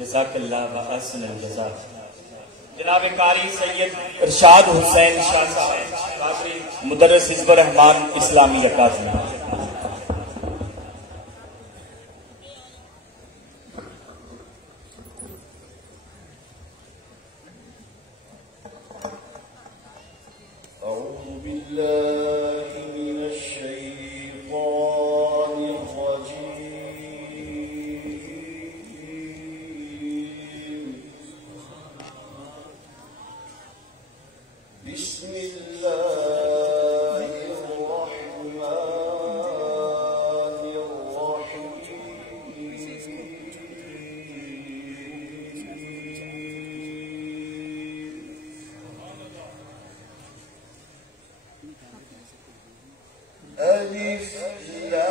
جزاک اللہ و احسن الجزا۔ جناب قاری سید ارشاد حسین شاہ صاحب قادری مدرس حزب الرحمان اسلامی اکادمی۔ أعوذ بالله من الشيطان الرجيم. بسم الله الرحمن الرحيم. ألف لام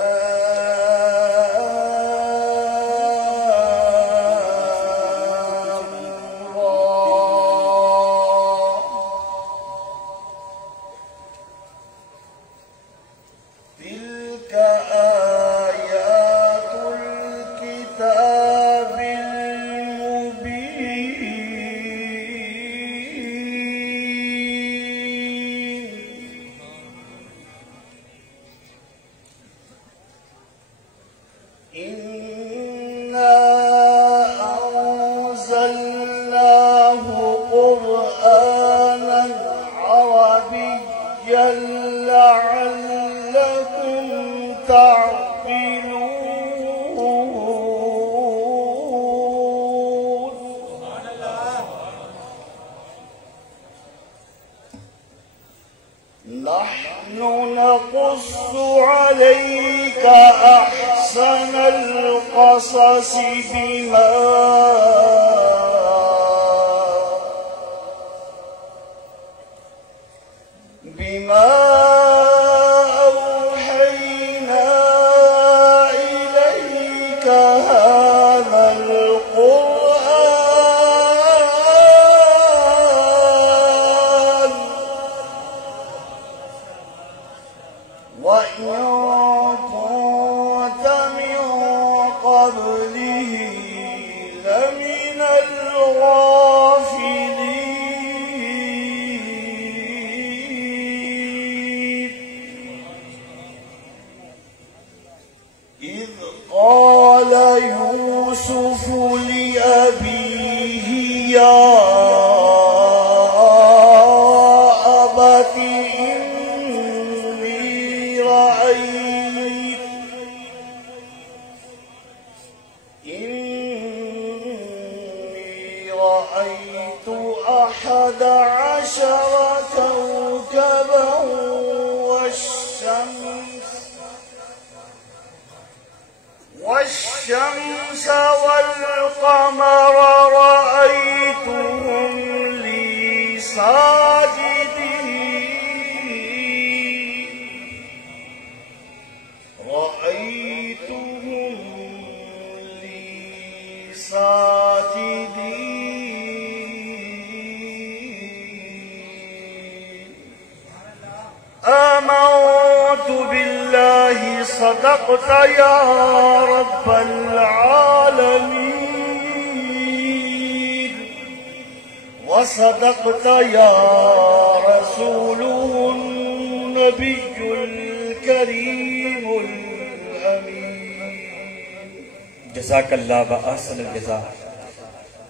را. تلك آيات الكتاب المبين. إنا أنزلناه قرآنا عربيا لعلكم تعقلون. نحن نقص عليك أحسن القصص بما أوحينا إليك هذا القرآن وإن كنت من قبله لمن الغافلين. إذ قال يوسف لأبيه يا أبت إني رأيت 11 كوكبا والشمس والقمر رأيتهم لي ساجدين. رأيتهم لي ساجدين. آمنت بالله صدقت يا رب العالمين وصدقت يا رسوله النبي الكريم الأمين. جزاک اللہ و احسن الجزا۔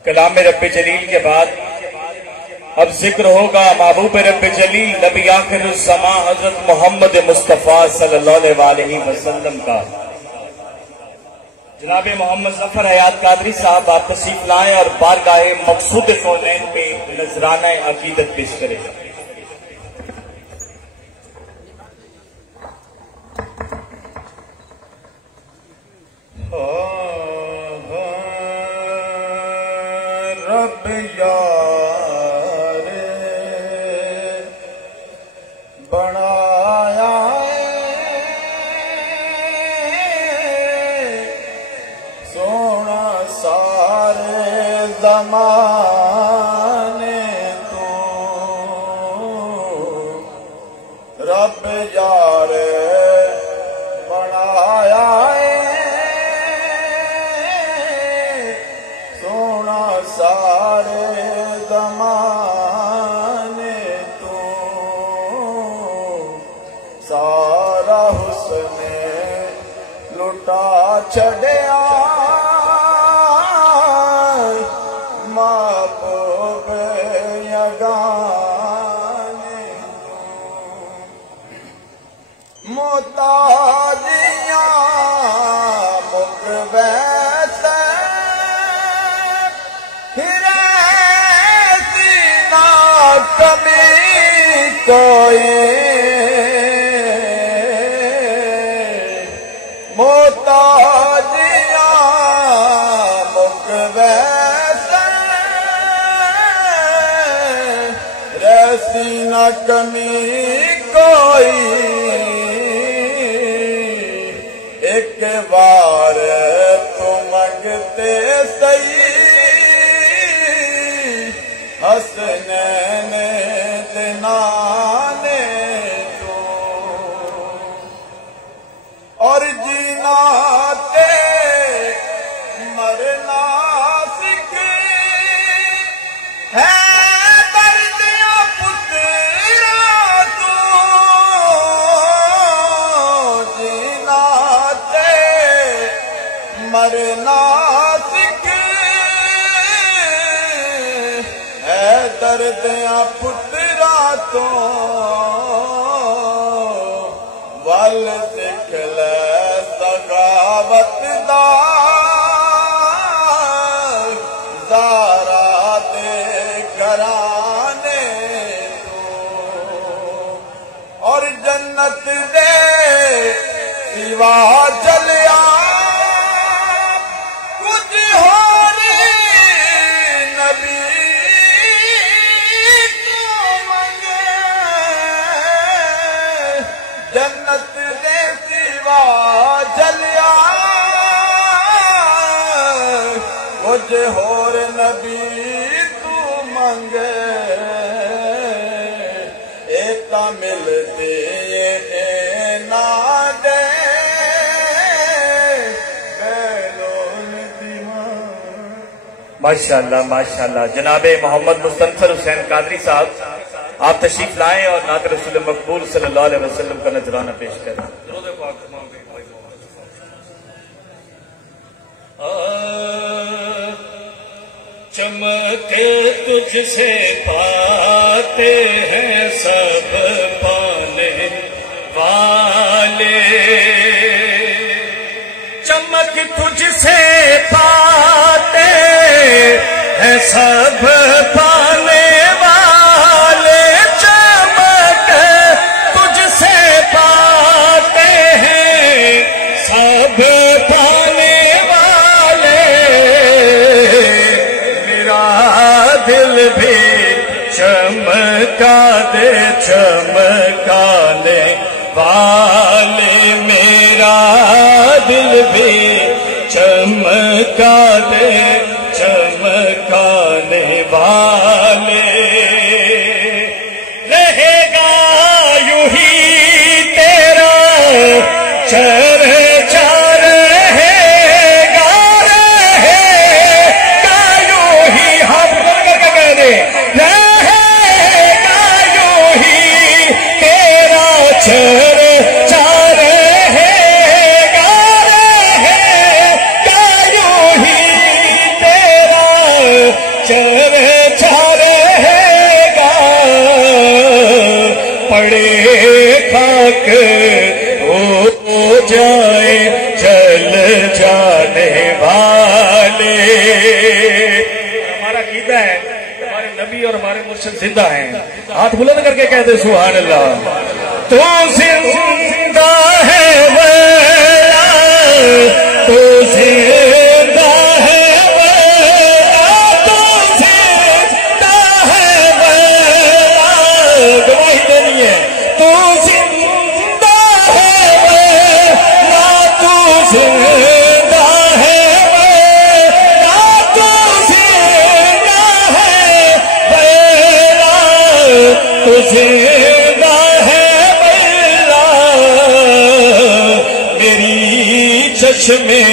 کلام رب جلیل کے بعد اب ذکر ہوگا محبوب رب جلیل نبی آخر الزمان حضرت محمد مصطفیٰ صلی اللہ علیہ وسلم کا۔ جناب محمد ظفر حیات قادری صاحب آپ تشریف لائیں اور بارگاہ مقصود کونین پہ نذرانہ عقیدت پیش کریں۔ رب یار بنایا سونا سارے زمانے تو رب یار بنایا سونا لٹا چھڑیا محبوب یگانے محتاجیاں مک ویسے ایسی نہ کمی کوئی محتاجیاں مک ویسے ایسی نہ کمی کوئی ایک بار تو منگتے صحیح حسنین دنانے تو اور جینا تے مرنا سکھ ہے دردیاں پترا تو جینا تے مرنا سکھ ہے دردیاں پترا تو ول سکھ لے سخاوت دا زارا دے گھرانے تو اور جنت دے سوا چلیا کچھ ہور نبی تو منگے جنت دے سوا چلیا کچھ ہور نبی تو منگے ایک ملتے نہ دے بیلون دیوان. ماشاءاللہ ماشاءاللہ. جناب محمد مستنصر حسین قادری صاحب آپ تشریف لائیں اور نعت رسول مقبول صلی اللہ علیہ وسلم کا نذرانہ پیش کریں. چمکے تجھ سے پاتے ہیں سب پانے والے چمک تجھ سے پاتے ہیں سب پانے والے چمک تجھ سے پاتے ہیں سب پانے والے میرا دل بھی چمکا دے چمکانے والے میرا دل بھی چمکا دے چمکانے والے رہے گا یوں ہی تیرا چرچا رہے گا یوں ہی ہاتھ کر کے کہہ دے رہے گا یوں ہی تیرا چرچا رہے گا یوں ہی تیرا چرچا رہے گا پڑے خاک ہو جائے جل جانے والے. ہمارا عقیدہ ہے ہمارے نبی اور ہمارے مرشد زندہ ہیں. ہاتھ بلند کر کے کہتے سبحان اللہ. تو زندہ ہے ولا تو زندہ ہے ولا تو زندہ ہے ولا گواہی دینی ہے. تو زندہ ہے ولا تو زندہ ہے ولا تو زندہ ہے ولا تو زندہ ہے چشمے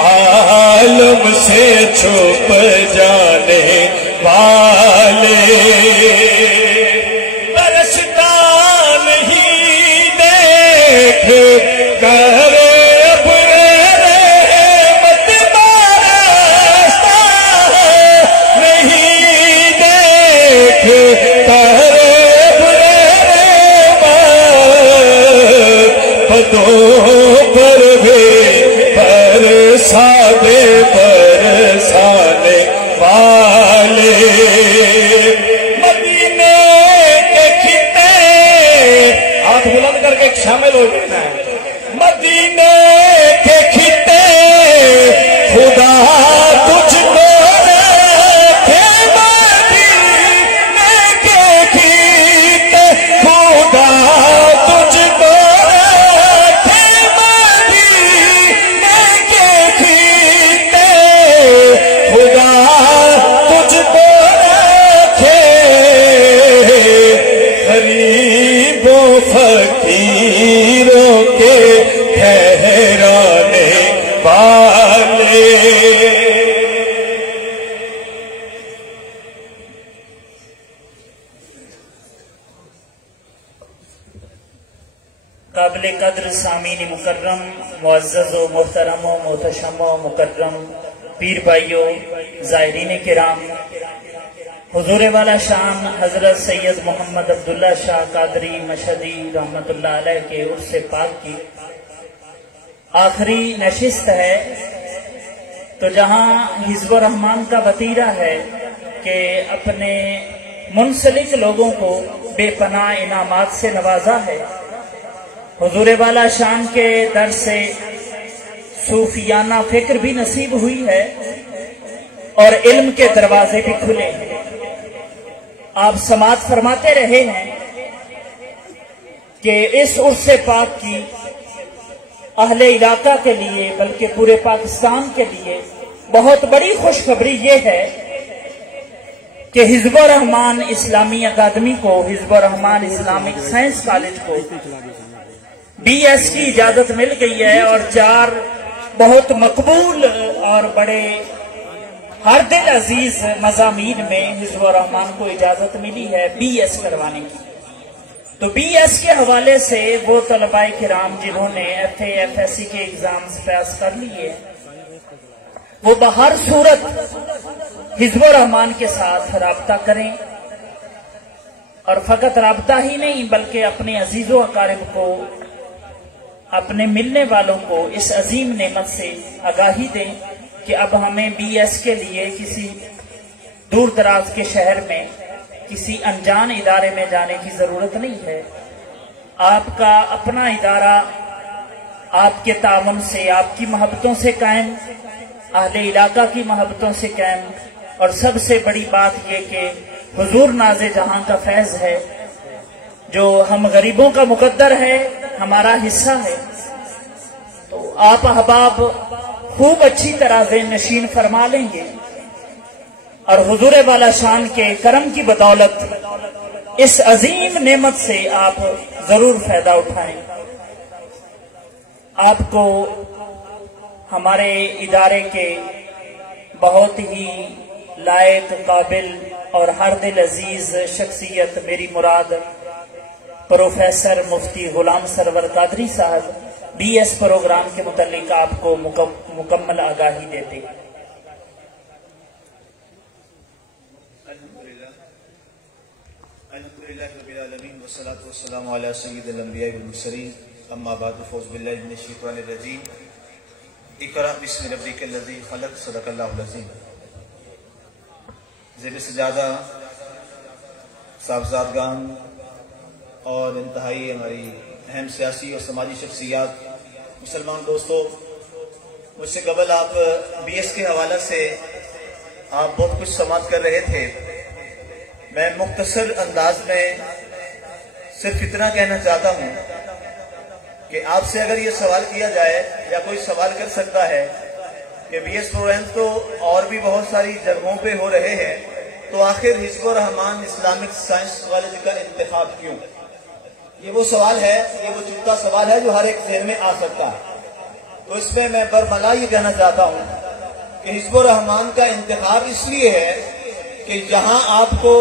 عالم سے چھپ جانے والے برستا نہیں دیکھ کر اپنے قدر سامعین مکرم، معزز و محترم و محتشم و مکرم پیر بھائیوں، زائرین کرام، حضور والا شان حضرت سید محمد عبداللہ شاہ قادری مشہدی رحمت اللہ علیہ کے عرس پاک کی آخری نشست ہے، تو جہاں حزب الرحمان کا وتیرہ ہے کہ اپنے منسلک لوگوں کو بے پناہ انعامات سے نوازا ہے، حضور والا شان کے در سے صوفیانہ فکر بھی نصیب ہوئی ہے اور علم کے دروازے بھی کھلے ہیں۔ آپ سماعت فرماتے رہے ہیں کہ اس عرس پاک کی اہل علاقہ کے لیے بلکہ پورے پاکستان کے لیے بہت بڑی خوشخبری یہ ہے کہ حزب الرحمان اسلامی اکادمی کو، حزب الرحمان اسلامک سائنس کالج کو BS کی اجازت مل گئی ہے، اور 4 بہت مقبول اور بڑے ہر دل عزیز مضامین میں حزب الرحمان کو اجازت ملی ہے BS کروانے کی۔ تو BS کے حوالے سے وہ طلباء کرام جنہوں نے FA FSC کے ایگزامز پاس کر لیے، وہ بہر صورت حزب الرحمان کے ساتھ رابطہ کریں، اور فقط رابطہ ہی نہیں بلکہ اپنے عزیز و اقارب کو، اپنے ملنے والوں کو اس عظیم نعمت سے آگاہی دیں کہ اب ہمیں BS کے لیے کسی دور دراز کے شہر میں کسی انجان ادارے میں جانے کی ضرورت نہیں ہے۔ آپ کا اپنا ادارہ آپ کے تعاون سے، آپ کی محبتوں سے قائم، اہل علاقہ کی محبتوں سے قائم، اور سب سے بڑی بات یہ کہ حضور ناز جہاں کا فیض ہے جو ہم غریبوں کا مقدر ہے، ہمارا حصہ ہے۔ تو آپ احباب خوب اچھی طرح ذہن نشین فرما لیں گے، اور حضور والا شان کے کرم کی بدولت اس عظیم نعمت سے آپ ضرور فائدہ اٹھائیں۔ آپ کو ہمارے ادارے کے بہت ہی لائق، قابل اور ہر دل عزیز شخصیت، میری مراد پروفیسر مفتی غلام سرور قادری صاحب BS پروگرام کے متعلق آپ کو مکمل آگاہی دیتے ہیں۔ الحمدللہ رب العالمین والصلاة والسلام علی سید الانبیاء والمرسلین، اما بعد فاعوذ باللہ من الشیطان الرجیم، اقرأ بسم ربک الذی خلق، صدق اللہ العظیم۔ زیر سجادہ صاحبزادگان اور انتہائی ہماری اہم سیاسی اور سماجی شخصیات، مسلمان دوستو، مجھ سے قبل آپ BS کے حوالے سے آپ بہت کچھ سماعت کر رہے تھے۔ میں مختصر انداز میں صرف اتنا کہنا چاہتا ہوں کہ آپ سے اگر یہ سوال کیا جائے یا کوئی سوال کر سکتا ہے کہ BS پروگرام تو اور بھی بہت ساری جگہوں پہ ہو رہے ہیں، تو آخر حزب الرحمان اسلامک سائنس کالج کا انتخاب کیوں؟ یہ وہ سوال ہے، یہ وہ چپتا سوال ہے جو ہر ایک ذہن میں آ سکتا ہے۔ تو اس میں برملا یہ کہنا چاہتا ہوں کہ حزب الرحمان کا انتخاب اس لیے ہے کہ جہاں آپ کو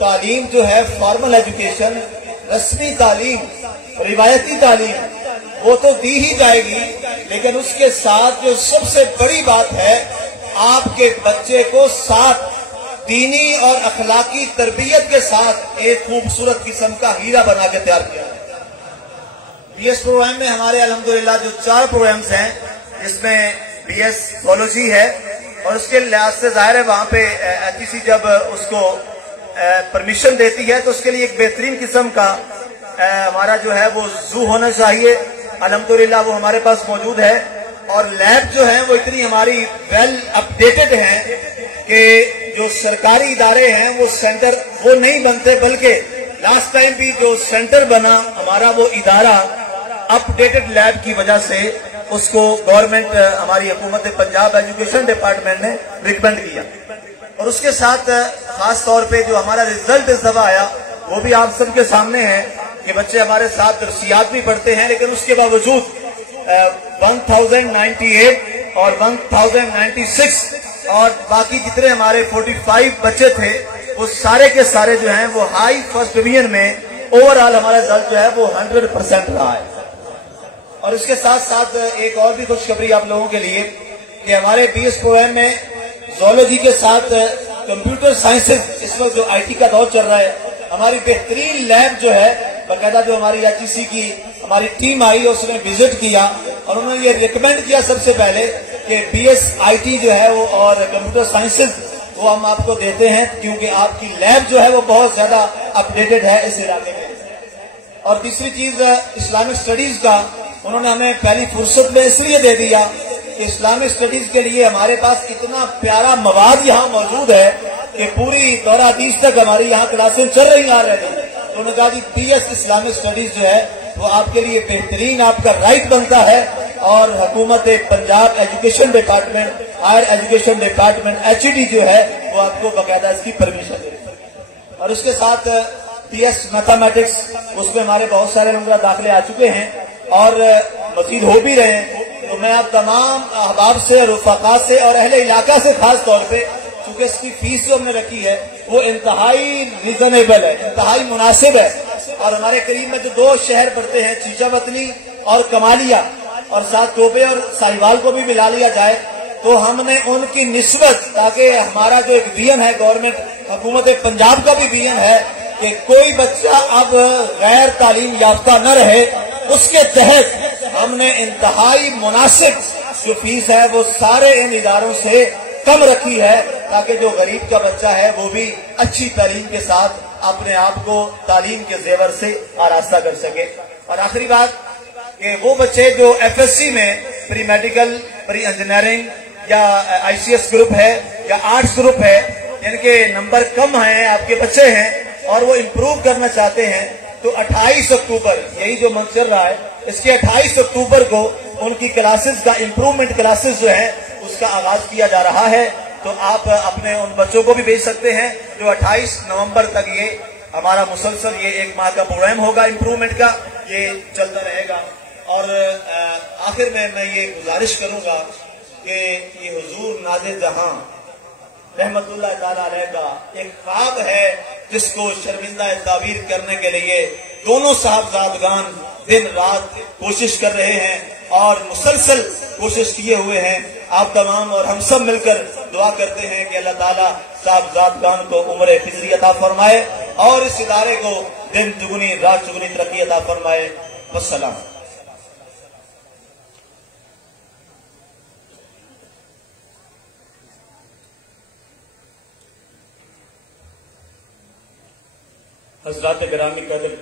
تعلیم جو ہے فارمل ایجوکیشن، رسمی تعلیم، روایتی تعلیم وہ تو دی ہی جائے گی، لیکن اس کے ساتھ جو سب سے بڑی بات ہے، آپ کے بچے کو ساتھ دینی اور اخلاقی تربیت کے ساتھ ایک خوبصورت قسم کا ہیرا بنا کے تیار کیا ہے۔ BS پروگرام میں ہمارے الحمدللہ جو 4 پروگرامز ہیں، جس میں BS تھیولوجی ہے، اور اس کے لحاظ سے ظاہر ہے وہاں پہ HEC جب اس کو پرمیشن دیتی ہے تو اس کے لیے ایک بہترین قسم کا ہمارا جو ہے وہ زو ہونا چاہیے، الحمدللہ وہ ہمارے پاس موجود ہے، اور لیب جو ہیں وہ اتنی ہماری ویل اپڈیٹڈ ہیں کہ جو سرکاری ادارے ہیں وہ سینٹر وہ نہیں بنتے، بلکہ لاسٹ ٹائم بھی جو سینٹر بنا ہمارا وہ ادارہ اپڈیٹڈ لیب کی وجہ سے اس کو گورنمنٹ، ہماری حکومت پنجاب ایجوکیشن ڈپارٹمنٹ نے ریکمینڈ کیا، اور اس کے ساتھ خاص طور پہ جو ہمارا رزلٹ اس دفعہ آیا وہ بھی آپ سب کے سامنے ہے کہ بچے ہمارے ساتھ درسیات بھی پڑھتے ہیں، لیکن اس کے باوجود 1098 اور 1096 اور باقی جتنے ہمارے 45 بچے تھے وہ سارے کے سارے جو ہیں وہ ہائی فرسٹ ڈویژن میں اوور آل ہمارا رزلٹ جو ہے وہ 100% رہا ہے. اور اس کے ساتھ ساتھ ایک اور بھی خوشخبری آپ لوگوں کے لیے کہ ہمارے بی ایس پروگرام میں زولوجی کے ساتھ کمپیوٹر سائنسز، اس وقت جو آئی ٹی کا دور چل رہا ہے، ہماری بہترین لیب جو ہے باقاعدہ جو ہماری ایچ ای سی کی ہماری ٹیم آئی اس نے وزٹ کیا اور انہوں نے یہ ریکمینڈ کیا سب سے پہلے کہ بی ایس آئی ٹی جو ہے وہ اور کمپیوٹر سائنسز وہ ہم آپ کو دیتے ہیں کیونکہ آپ کی لیب جو ہے وہ بہت زیادہ اپ ڈیٹڈ ہے اس علاقے میں. اور تیسری چیز اسلامک اسٹڈیز کا انہوں نے ہمیں پہلی فرصت میں اس لیے دے دیا کہ اسلامک اسٹڈیز کے لیے ہمارے پاس اتنا پیارا مواد یہاں موجود ہے کہ پوری دورہ حدیث تک ہماری یہاں کلاسیں چل رہی آ رہی ہیں. انہوں نے کہا جی پی ایس اسلامک اسٹڈیز جو ہے وہ آپ کے لیے بہترین آپ کا رائٹ بنتا ہے اور حکومت Punjab education department, higher education department H E D جو ہے وہ آپ کو باقاعدہ اس کی پرمیشن دے. اور اس کے ساتھ پی ایس میتھمیٹکس اس میں ہمارے بہت سارے نمبر داخلے آ چکے ہیں اور مزید ہو بھی رہے ہیں. تو میں آپ تمام احباب سے، رفقا سے اور اہل علاقہ سے خاص طور پہ، چونکہ اس کی فیس جو ہم نے رکھی ہے وہ انتہائی ریزنیبل ہے، انتہائی مناسب ہے. اور ہمارے قریب میں جو 2 شہر پڑتے ہیں، چیچا وطنی اور کمالیہ، اور ساتھ ٹوبے اور ساہیوال کو بھی ملا لیا جائے تو ہم نے ان کی نسبت، تاکہ ہمارا جو ایک ویژن ہے گورنمنٹ حکومت پنجاب کا بھی ویژن ہے کہ کوئی بچہ اب غیر تعلیم یافتہ نہ رہے، اس کے تحت ہم نے انتہائی مناسب جو فیس ہے وہ سارے ان اداروں سے کم رکھی ہے تاکہ جو غریب کا بچہ ہے وہ بھی اچھی تعلیم کے ساتھ اپنے آپ کو تعلیم کے زیور سے آراستہ کر سکے. اور آخری بات کہ وہ بچے جو ایف ایس سی میں پری میڈیکل، پری انجینئرنگ یا آئی سی ایس گروپ ہے یا آرٹس گروپ ہے، جن کے نمبر کم ہیں، آپ کے بچے ہیں اور وہ امپروو کرنا چاہتے ہیں، تو 28 اکتوبر یہی جو منتھ چل رہا ہے اس کے 28 اکتوبر کو ان کی کلاسز کا امپروومنٹ کلاسز جو ہیں اس کا آغاز کیا جا رہا ہے. تو آپ اپنے ان بچوں کو بھی بھیج سکتے ہیں جو 28 نومبر تک یہ ہمارا مسلسل یہ 1 ماہ کا پروگرام ہوگا امپروومنٹ کا، یہ چلتا رہے گا. اور آخر میں یہ گزارش کروں گا کہ یہ حضور نازل جہاں رحمت اللہ تعالی علیہ کا ایک خواب ہے جس کو شرمندہ تعبیر کرنے کے لیے دونوں صاحبزادگان دن رات کوشش کر رہے ہیں اور مسلسل کوشش کیے ہوئے ہیں. آپ تمام اور ہم سب مل کر دعا کرتے ہیں کہ اللہ تعالیٰ صاحبزادگان کو عمر خضری عطا فرمائے اور اس ادارے کو دن چگنی رات چگنی ترقی عطا فرمائے. والسلام. حضرات گرامی قدر،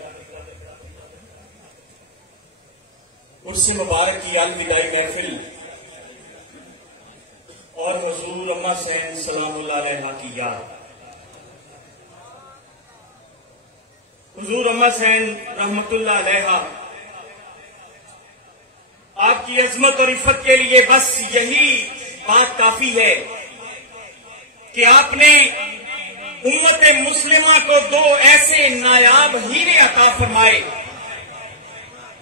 عرس مبارک کی الوداعی محفل اور حضور اما حسین سلام اللہ علیہ کی یاد. حضور اما حسین رحمت اللہ علیہ آپ کی عظمت اور عفت کے لیے بس یہی بات کافی ہے کہ آپ نے امت مسلمہ کو 2 ایسے نایاب ہیرے عطا فرمائے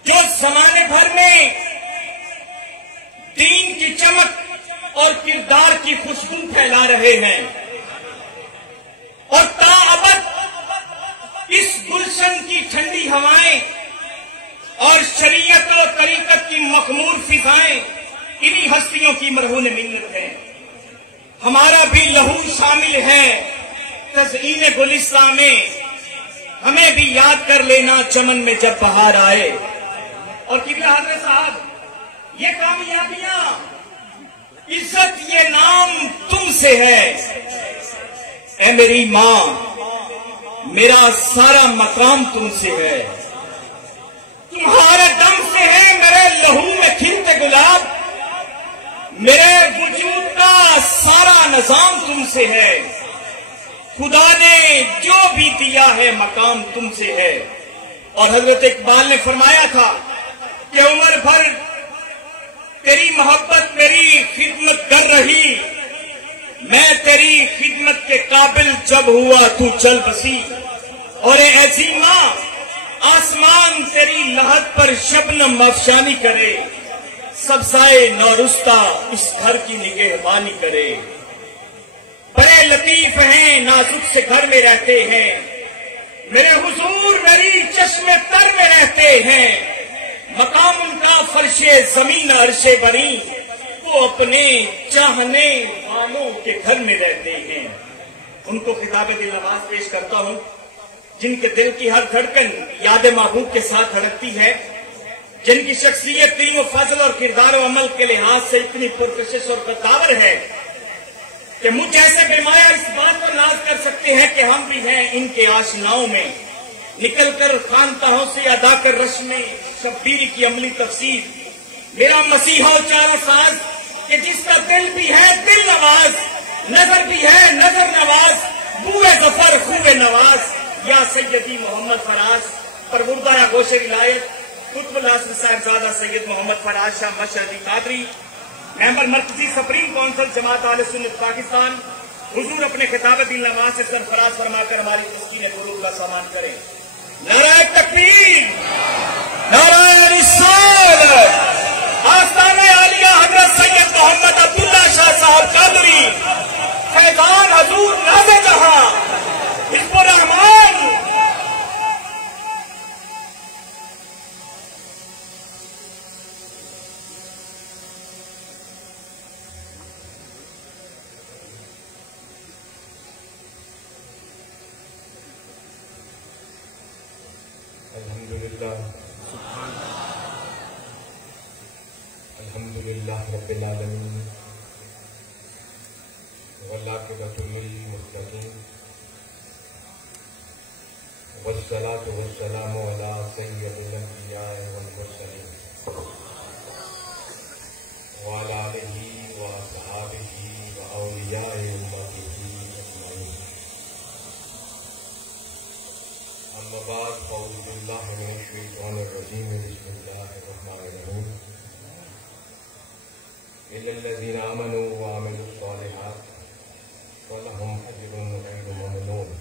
جو زمانے بھر میں دین کی چمک اور کردار کی خوشبو پھیلا رہے ہیں اور تا ابد اس گلشن کی ٹھنڈی ہوائیں اور شریعت و طریقت کی مخمور فضائیں انہی ہستیوں کی مرہون منت ہیں. ہمارا بھی لہو شامل ہے تزئین گلستاں میں، ہمیں بھی یاد کر لینا چمن میں جب بہار آئے. اور قبلہ حضرت صاحب، یہ کامیابیاں، عزت، یہ نام تم سے ہے. اے میری ماں، میرا سارا مقام تم سے ہے. تمہارے دم سے ہے میرے لہو میں کھلتے گلاب، میرے وجود کا سارا نظام تم سے ہے. خدا نے جو بھی دیا ہے مقام تم سے ہے. اور حضرت اقبال نے فرمایا تھا کہ عمر بھر تیری محبت میری خدمت کر رہی، میں تیری خدمت کے قابل جب ہوا تو چل بسی. اور اے ایسی ماں، آسمان تیری لہت پر شبنم افشانی کرے، سبزائے نورستہ اس گھر کی نگہبانی کرے. بڑے لطیف ہیں، نازک سے گھر میں رہتے ہیں، میرے حضور میری چشم تر میں رہتے ہیں، مقام ان کا فرش زمین عرش بری، وہ اپنے چاہنے والوں کے گھر میں رہتے ہیں۔ ان کو خطاب دل نواز پیش کرتا ہوں، جن کے دل کی ہر دھڑکن یاد محبوب کے ساتھ دھڑکتی ہے، جن کی شخصیت علم و فضل اور کردار و عمل کے لحاظ سے اتنی پرکشش اور قداور ہے کہ مجھ جیسے بیمایا اس بات پر ناز کر سکتے ہیں کہ ہم بھی ہیں ان کے آشناؤں میں، نکل کر خانقاہوں سے ادا کر رسم شبیر کی عملی تفسیر۔ میرا مسیحا چارہ ساز کہ جس کا دل بھی ہے دل نواز، نظر بھی ہے نظر نواز، بوئے ظفر خوب نواز، یا سیدی محمد فراز، پروردہ گوش ولایت قطب العصر صاحبزادہ سید محمد فراز شاہ مشرقی قادری، ممبر مرکزی سپریم کونسل جماعت اہل سنت پاکستان، حضور اپنے خطاب دل نواز سے سرفراز فرما کر ہماری تسکین قلوب کا سامان کریں۔ نعرہ تکبیر، نعرہ رسالت، آستانہ عالیہ حضرت سید محمد عبداللہ شاہ صاحب قادری، فیضان حضور ناز جہاں، حزب الرحمان۔ الحمدللہ رب العالمین والعاقبۃ للمتقین والصلاۃ والسلام علی سید الانبیاء والمرسلین وعلی آلہ واصحابہ واولیاء امتہ اجمعین۔ اما بعد فاعوذ باللہ من الشیطان الرجیم، بسم اللہ الرحمن الرحیم۔ إلا الذين آمنوا وعملوا الصالحات فلهم أجر غير ممنون۔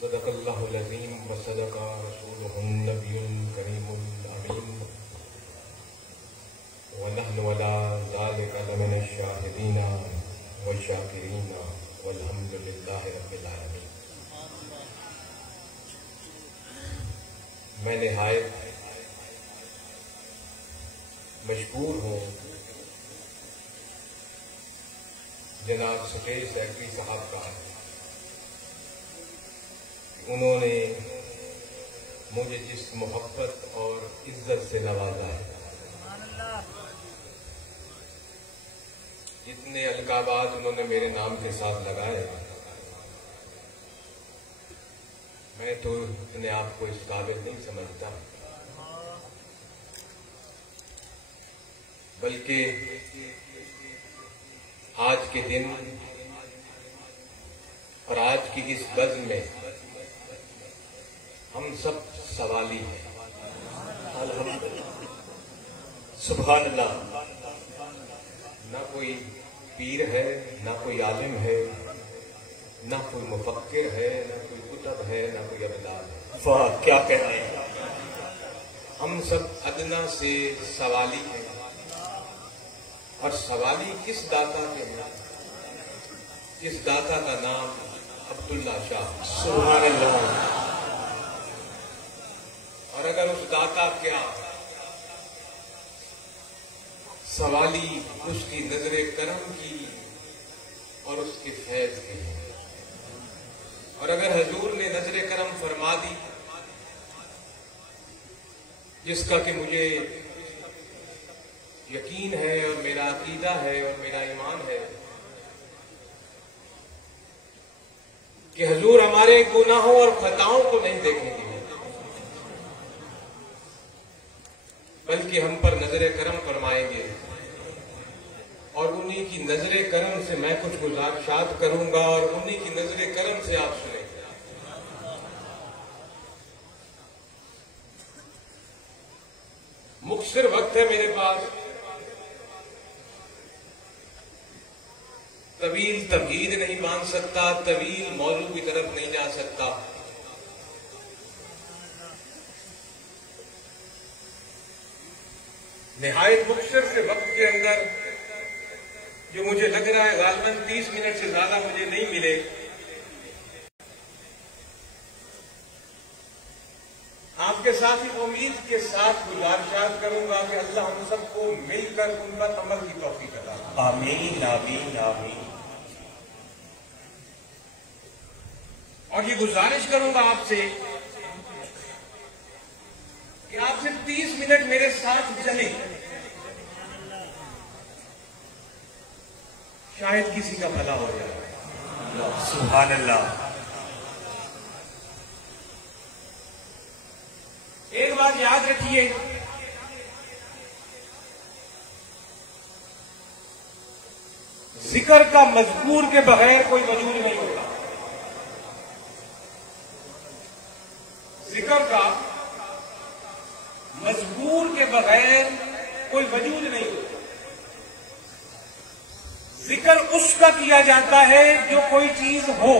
صدق الله العظيم وصدق رسوله النبي الكريم الأمين، ونحن على ذلك لمن الشاهدين والشاكرين والحمد لله رب العالمين۔ میں نہایت مشکور ہوں جناب اسٹیٹ سیکرٹری صاحب کا، انہوں نے مجھے جس محبت اور عزت سے نوازا ہے، جتنے القابات انہوں نے میرے نام کے ساتھ لگائے، میں تو اپنے آپ کو اس قابل نہیں سمجھتا، بلکہ آج کے دن اور آج کی اس بزم میں ہم سب سوالی ہیں۔ سبحان اللہ۔ نہ کوئی پیر ہے، نہ کوئی عالم ہے، نہ کوئی مفکر ہے، نہ کوئی کتب ہے، نہ کوئی ابدال ہے۔ واہ کیا کہنے ہیں۔ ہم سب ادنا سے سوالی ہیں، اور سوالی کس داتا کے ہیں؟ جس داتا کا نام عبداللہ شاہ۔ سبحان اللہ۔ اور اگر اس داتا کیا سوالی اس کی نظر کرم کی اور اس کے فیض کی ہے، اور اگر حضور نے نظر کرم فرما دی، جس کا کہ مجھے یقین ہے اور میرا عقیدہ ہے اور میرا ایمان ہے کہ حضور ہمارے گناہوں اور خطاؤں کو نہیں دیکھیں گے، بلکہ ہم پر نظر کرم فرمائیں گے، اور انہی کی نظر کرم سے میں کچھ گزارشات کروں گا اور انہی کی نظر کرم سے آپ سنیں گے۔ مختصر وقت ہے میرے پاس، طویل تمہید نہیں باندھ سکتا، طویل موضوع کی طرف نہیں جا سکتا۔ نہایت مختصر سے وقت کے اندر جو مجھے لگ رہا ہے غالباً 30 منٹ سے زیادہ مجھے نہیں ملے، ساتھ ہی امید کے ساتھ گزارشات کروں گا کہ اللہ ہم سب کو مل کر ان پر عمل کی توفیق عطا فرمائے۔ آمین آمین آمین۔ اور یہ گزارش کروں گا آپ سے کہ آپ صرف 30 منٹ میرے ساتھ چلیں، شاید کسی کا بھلا ہو جائے۔ سبحان اللہ۔ ایک بات یاد رکھیے، ذکر کا مذکور کے بغیر کوئی وجود نہیں ہوتا۔ ذکر کا مذکور کے بغیر کوئی وجود نہیں ہوتا۔ ذکر اس کا کیا جاتا ہے جو کوئی چیز ہو۔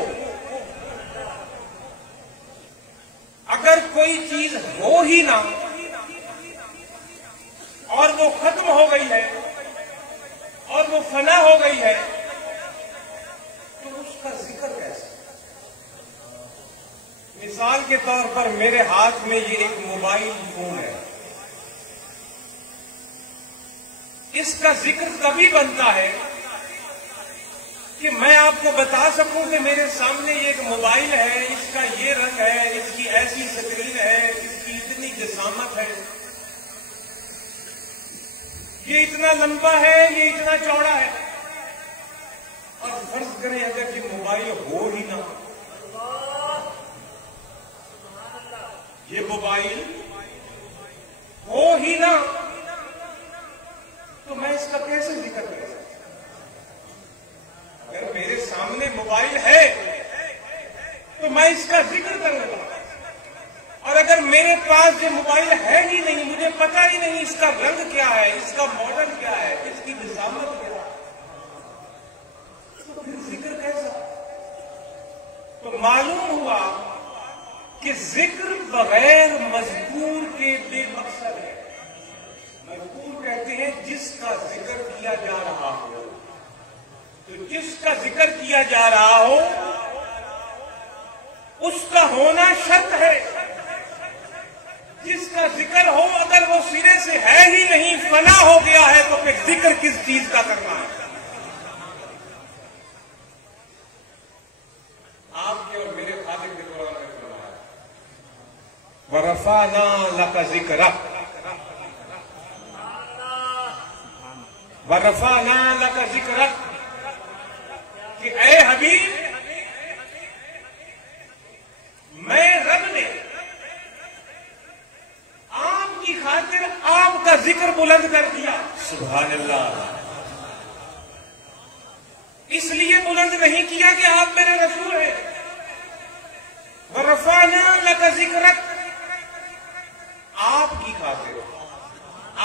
اگر کوئی چیز ہو ہی نہ اور وہ ختم ہو گئی ہے اور وہ فنا ہو گئی ہے تو اس کا ذکر کیسے؟ مثال کے طور پر میرے ہاتھ میں یہ ایک موبائل فون ہے، اس کا ذکر تبھی بنتا ہے کہ میں آپ کو بتا سکوں کہ میرے سامنے یہ ایک موبائل ہے، اس کا یہ رنگ ہے، اس کی ایسی سکرین ہے، اس کی اتنی جسامت ہے، یہ اتنا لمبا ہے، یہ اتنا چوڑا ہے۔ اور فرض کریں اگر یہ موبائل ہو ہی نہ، یہ موبائل ہو ہی نہ، تو میں اس کا کیسے ذکر کروں؟ اگر میرے سامنے موبائل ہے تو میں اس کا ذکر کروں گا، اور اگر میرے پاس یہ موبائل ہے ہی نہیں، مجھے پتہ ہی نہیں اس کا رنگ کیا ہے، اس کا ماڈل کیا ہے، اس کی جسامت کیا ہے، تو پھر ذکر کیسا؟ تو معلوم ہوا کہ ذکر بغیر مذکور کے بے مقصد ہے۔ مذکور کہتے ہیں جس کا ذکر کیا جا رہا ہو، تو جس کا ذکر کیا جا رہا ہو اس کا ہونا شرط ہے۔ جس کا ذکر ہو اگر وہ سرے سے ہے ہی نہیں، فنا ہو گیا ہے، تو پھر ذکر کس چیز کا کرنا ہے؟ آپ کے اور میرے خالق کے قرآن میں فرمایا وَرَفَعْنَا لَكَ ذِكْرَكَ، وَرَفَعْنَا لَكَ ذِكْرَكَ، کہ اے حبیب میں رب نے آپ کی خاطر آپ کا ذکر بلند کر دیا۔ سبحان اللہ۔ اس لیے بلند نہیں کیا کہ آپ میرے رسول ہیں۔ وَرَفَعْنَا لَكَ ذِكْرَكَ، آپ کی خاطر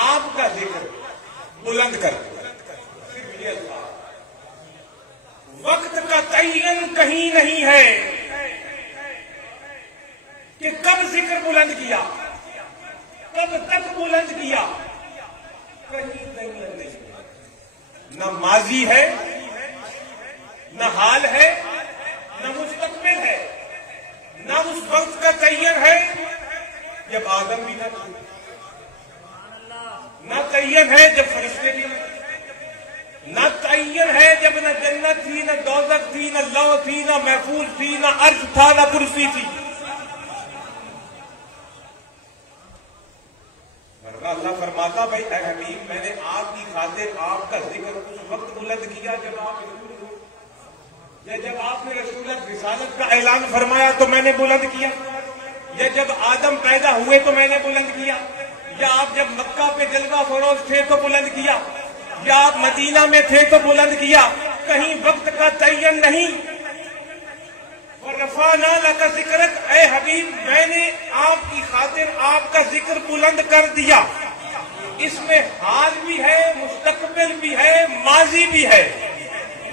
آپ کا ذکر بلند کر دیا۔ صرف یہ الفاظ، وقت کا تعین کہیں نہیں ہے کہ کب ذکر بلند کیا، کب تک بلند کیا، کہیں تعین نہیں۔ نہ ماضی ہے، نہ حال ہے، نہ مستقبل ہے، نہ اس وقت کا تعین ہے جب آدم بھی نہ تھے، نہ تعین ہے جب فرشتے بھی نہ تھے، نہ تعین ہے جب نہ جنت تھی، نہ دوزخ تھی، نہ لو تھی، نہ محفوظ تھی، نہ عرش تھا، نہ کرسی تھی۔ ورنہ اللہ فرماتا بھائی اے حبیب میں نے آپ کی خاطر آپ کا ذکر اس وقت بلند کیا جب آپ رسول ہوئے، یا جب آپ نے رسولت رسالت کا اعلان فرمایا تو میں نے بلند کیا، یا جب آدم پیدا ہوئے تو میں نے بلند کیا، یا آپ جب مکہ پہ جلوہ فروز تھے تو بلند کیا، یا آپ مدینہ میں تھے تو بلند کیا، کہیں وقت کا تعین نہیں۔ وَرَفَعْنَا لَكَ ذِكْرَكَ، اے حبیب میں نے آپ کی خاطر آپ کا ذکر بلند کر دیا۔ اس میں حال بھی ہے، مستقبل بھی ہے، ماضی بھی ہے۔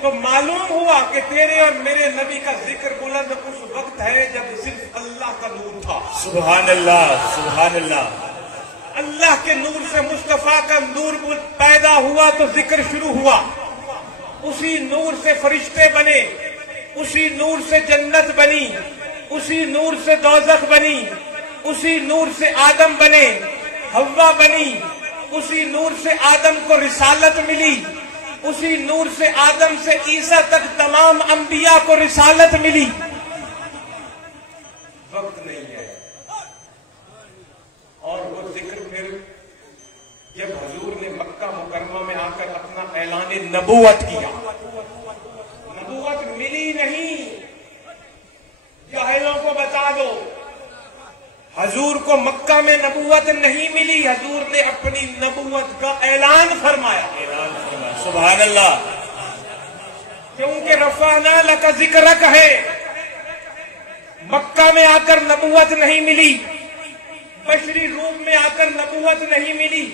تو معلوم ہوا کہ تیرے اور میرے نبی کا ذکر بلند اس وقت ہے جب صرف اللہ کا نور تھا۔ سبحان اللہ سبحان اللہ۔ اللہ کے نور سے مصطفیٰ کا نور پیدا ہوا تو ذکر شروع ہوا، اسی نور سے فرشتے بنے، اسی نور سے جنت بنی، اسی نور سے دوزخ بنی، اسی نور سے آدم بنے، حوا بنی، اسی نور سے آدم کو رسالت ملی، اسی نور سے آدم سے عیسیٰ تک تمام انبیاء کو رسالت ملی۔ وقت نہیں ہے، اور وہ ذکر پھر جب حضور نے مکہ مکرمہ میں آ کر اپنا اعلان نبوت کیا، نبوت ملی نہیں، جاہلوں کو بتا دو، حضور کو مکہ میں نبوت نہیں ملی، حضور نے اپنی نبوت کا اعلان فرمایا۔ سبحان اللہ۔ کیونکہ رفعنا لک ذکرک ہے، مکہ میں آ کر نبوت نہیں ملی، بشری روم میں آ کر نبوت نہیں ملی،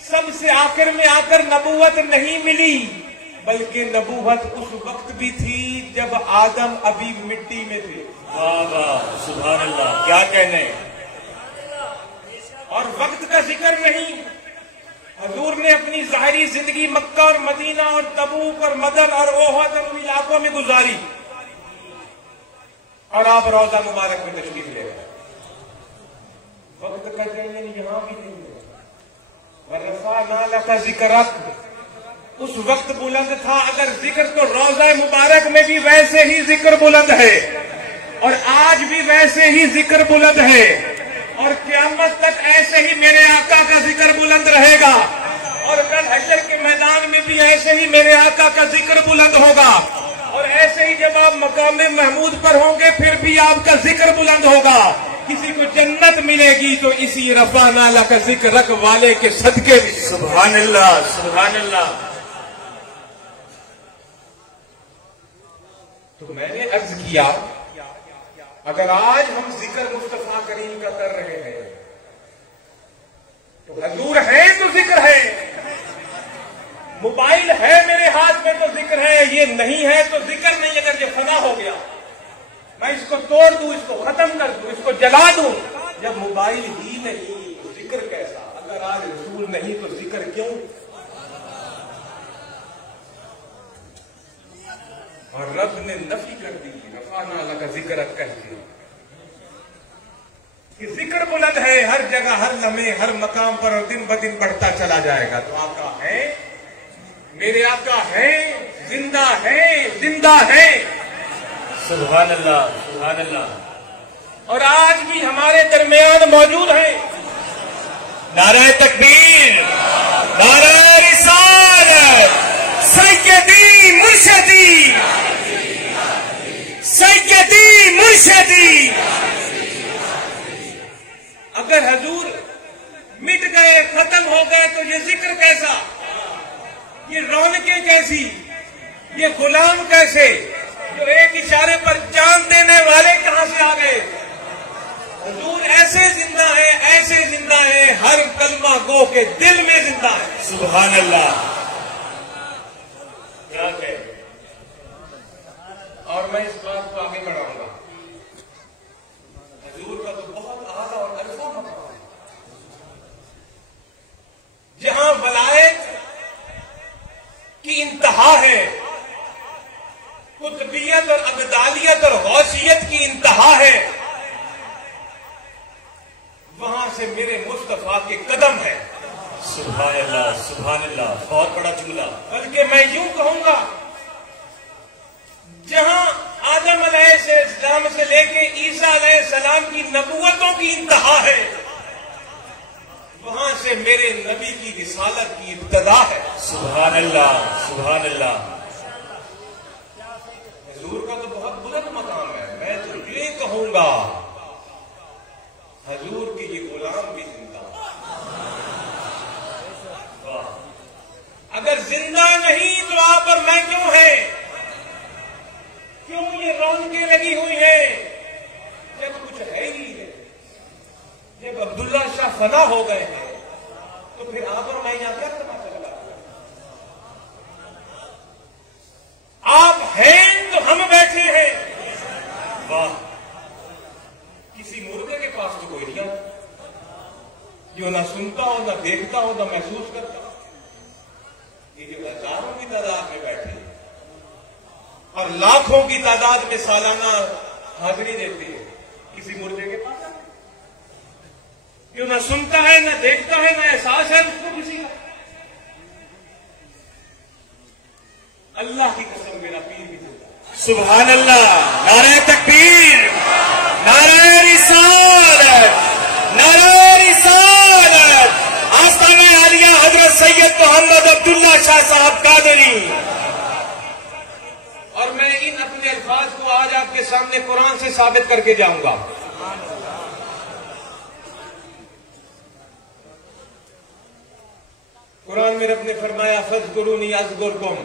سب سے آخر میں آ کر نبوت نہیں ملی، بلکہ نبوت اس وقت بھی تھی جب آدم ابھی مٹی میں تھے۔ واہ واہ، سبحان اللہ، کیا کہنے۔ اور وقت کا ذکر نہیں، حضور نے اپنی ظاہری زندگی مکہ اور مدینہ اور تبوک اور مدر اور احد اور ان علاقوں میں گزاری، اور آپ روضہ مبارک میں تشریف لے گئے۔ وقت کا تعین یہاں بھی نہیں ہے۔ وَرَفَعْنَا لَكَ ذِكْرَكَ، اس وقت بلند تھا، اگر ذکر تو روضہ مبارک میں بھی ویسے ہی ذکر بلند ہے، اور آج بھی ویسے ہی ذکر بلند ہے، اور قیامت تک ایسے ہی میرے آقا کا ذکر بلند رہے گا، اور کل حشر کے میدان میں بھی ایسے ہی میرے آقا کا ذکر بلند ہوگا، اور ایسے ہی جب آپ مقام محمود پر ہوں گے پھر بھی آپ کا ذکر بلند ہوگا۔ کسی کو جنت ملے گی تو اسی رفعنا لک ذکرک والے کے صدقے بھی۔ سبحان اللہ، سبحان اللہ۔ تو میں نے عرض کیا، اگر آج ہم ذکر مصطفیٰ کریم کا کر رہے ہیں تو حضور ہے تو ذکر ہے، موبائل ہے میرے ہاتھ میں تو ذکر ہے، یہ نہیں ہے تو ذکر نہیں۔ اگر یہ فنا ہو گیا، میں اس کو توڑ دوں، اس کو ختم کر دوں، اس کو جلا دوں، جب موبائل ہی نہیں تو ذکر کیسا؟ اگر آج رسول نہیں تو ذکر کیوں؟ اور رب نے نفی کر دی، رفعنا لک ذکرک کہہ دیا کہ ذکر بلند ہے، ہر جگہ، ہر لمحے، ہر مقام پر، اور دن بدن بڑھتا چلا جائے گا۔ تو آقا ہے، میرے آقا ہے، زندہ ہے، زندہ ہے۔ سبحان اللہ، سبحان اللہ۔ اور آج بھی ہمارے درمیان موجود ہیں۔ نعرہ تکبیر، نعرہ رسالت، سیدی مرشدی، سیدی مرشدی۔ اگر حضور مٹ گئے، ختم ہو گئے تو یہ ذکر کیسا؟ یہ رونقیں کیسی؟ یہ غلام کیسے؟ جو ایک اشارے پر جان دینے والے کہاں سے آ گئے؟ حضور ایسے زندہ ہے، ایسے زندہ ہے، ہر کلمہ گو کے دل میں زندہ ہے۔ سبحان اللہ، کیا کہے۔ اور میں اس بات کو آگے بڑھاؤں گا، حضور کا تو بہت اعلیٰ اور عرفہ مقام ہے، جہاں ولایت کی انتہا ہے، قطبیت اور ابدالیت اور غوثیت کی انتہا ہے، وہاں سے میرے مصطفیٰ کے قدم ہے۔ سبحان اللہ، سبحان اللہ، بہت بڑا جملہ۔ بلکہ میں یوں کہوں گا، جہاں آدم علیہ السلام سے لے کے عیسیٰ علیہ السلام کی نبوتوں کی انتہا ہے، وہاں سے میرے نبی کی رسالت کی ابتدا ہے۔ سبحان اللہ، سبحان اللہ۔ حضور کا تو بہت بلند مقام ہے، میں تو یہ کہوں گا، حضور کی یہ غلام بھی زندہ ہے۔ اگر زندہ نہیں تو آپ اور میں کیوں ہیں؟ کیوں یہ رونقیں لگی ہوئی ہیں؟ جب کچھ ہے ہی نہیں، جب عبداللہ شاہ فنا ہو گئے ہیں تو پھر آپ اور میں یہاں کیا تماشا لگا؟ آپ ہیں تو ہم بیٹھے ہیں۔ واہ، کسی مردے کے پاس تو کوئی نہیں آتا، جو نہ سنتا ہو، نہ دیکھتا ہو، نہ محسوس کرتا ہو۔ یہ جو ہزاروں کی تعداد میں بیٹھے ہیں اور لاکھوں کی تعداد میں سالانہ حاضری دیتے ہیں، کسی مردے کے پاس آتے ہیں؟ جو نہ سنتا ہے نہ دیکھتا ہے نہ احساس ہے اس کو کسی کا. اللہ کی قسم میرا پیر بھی ہوتا ہے. سبحان اللہ. نعرہ تکبیر, نعرہ رسالت, نعرہ رسالت. آستانہ عالیہ حضرت سید محمد عبداللہ شاہ صاحب قادری. اور میں ان اپنے الفاظ کو آج آپ کے سامنے قرآن سے ثابت کر کے جاؤں گا. قرآن میں رب نے فرمایا فاذکرونی اذکرکم.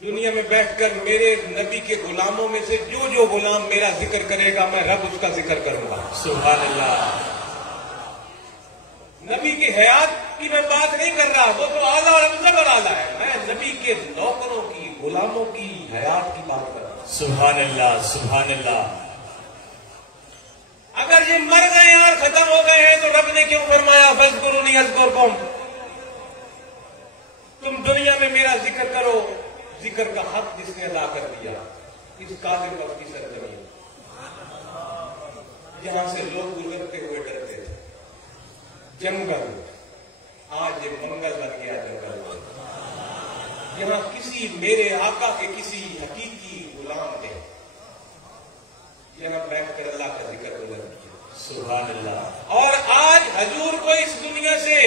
دنیا میں بیٹھ کر میرے نبی کے غلاموں میں سے جو جو غلام میرا ذکر کرے گا میں رب اس کا ذکر کروں گا. سبحان اللہ. نبی کی حیات کی میں بات نہیں کر رہا, وہ تو اعلیٰ اور افضل اور اعلیٰ ہے. میں نبی کے نوکروں کی, غلاموں کی حیات کی بات کر رہا ہوں. سبحان اللہ, سبحان اللہ. اگر یہ مر گئے اور ختم ہو گئے ہیں تو رب نے کیوں فرمایا فاذکرونی اذکرکم؟ تم دنیا میں میرا ذکر کرو. ذکر کا حق جس نے ادا کر دیا اس قادر وقت کی سرزمین, جہاں سے لوگ گزرتے ہوئے ڈرتے تھے. جنگل آج یہ منگل بن گیا. جنگل یہاں کسی میرے آقا کے کسی حقیقی غلام نے یہاں بیٹھ کر اللہ کا ذکر گزر کیا. سبحان اللہ. اور آج حضور کو اس دنیا سے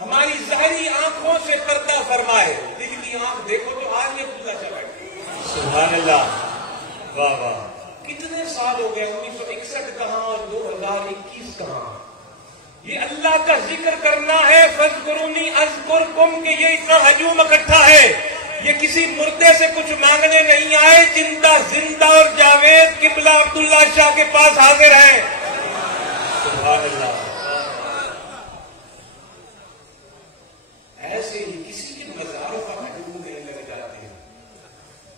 ہماری ظاہری آنکھوں سے پردہ فرمائے. دل کی آنکھ دیکھو تو آج یہ کھلا چلا ہے. سبحان اللہ. واہ واہ. کتنے سال ہو گئے, 1961 کہاں اور 2021 کہاں. یہ اللہ کا ذکر کرنا ہے. فاذکرونی اذکرکم کہ یہ اتنا ہجوم اکٹھا ہے. یہ کسی مردے سے کچھ مانگنے نہیں آئے. زندہ اور جاوید قبلہ عبداللہ شاہ کے پاس حاضر ہیں. سبحان اللہ. ایسے ہی کسی کے مزاروں کا ہجوم نہیں لگ جاتے,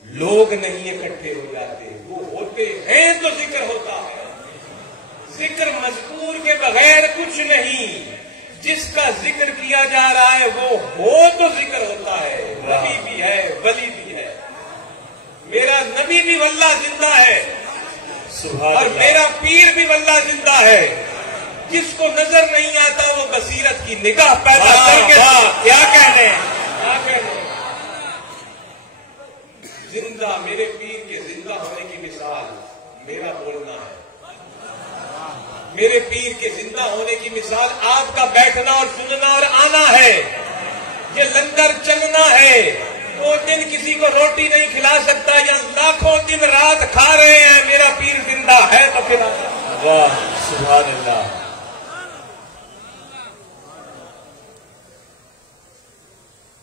لوگ نہیں اکٹھے ہو جاتے. وہ ہوتے ہیں تو ذکر ہوتا ہے. ذکر مذکور کے بغیر کچھ نہیں. جس کا ذکر کیا جا رہا ہے وہ ہو تو ذکر ہوتا ہے. نبی بھی ہے, ولی بھی ہے. میرا نبی بھی واللہ زندہ ہے سبحان اور اللہ. میرا پیر بھی واللہ زندہ ہے. جس کو نظر نہیں آتا وہ بصیرت کی نگاہ پیدا کر کے کیا کہنے. کیا کہنے. زندہ میرے پیر کے زندہ ہونے کی مثال میرا بولنا ہے. میرے پیر کے زندہ ہونے کی مثال آپ کا بیٹھنا اور سننا اور آنا ہے. یہ لنگر چلنا ہے. وہ دن کسی کو روٹی نہیں کھلا سکتا یا لاکھوں دن رات کھا رہے ہیں, میرا پیر زندہ ہے تو کھلا. واہ سبحان اللہ.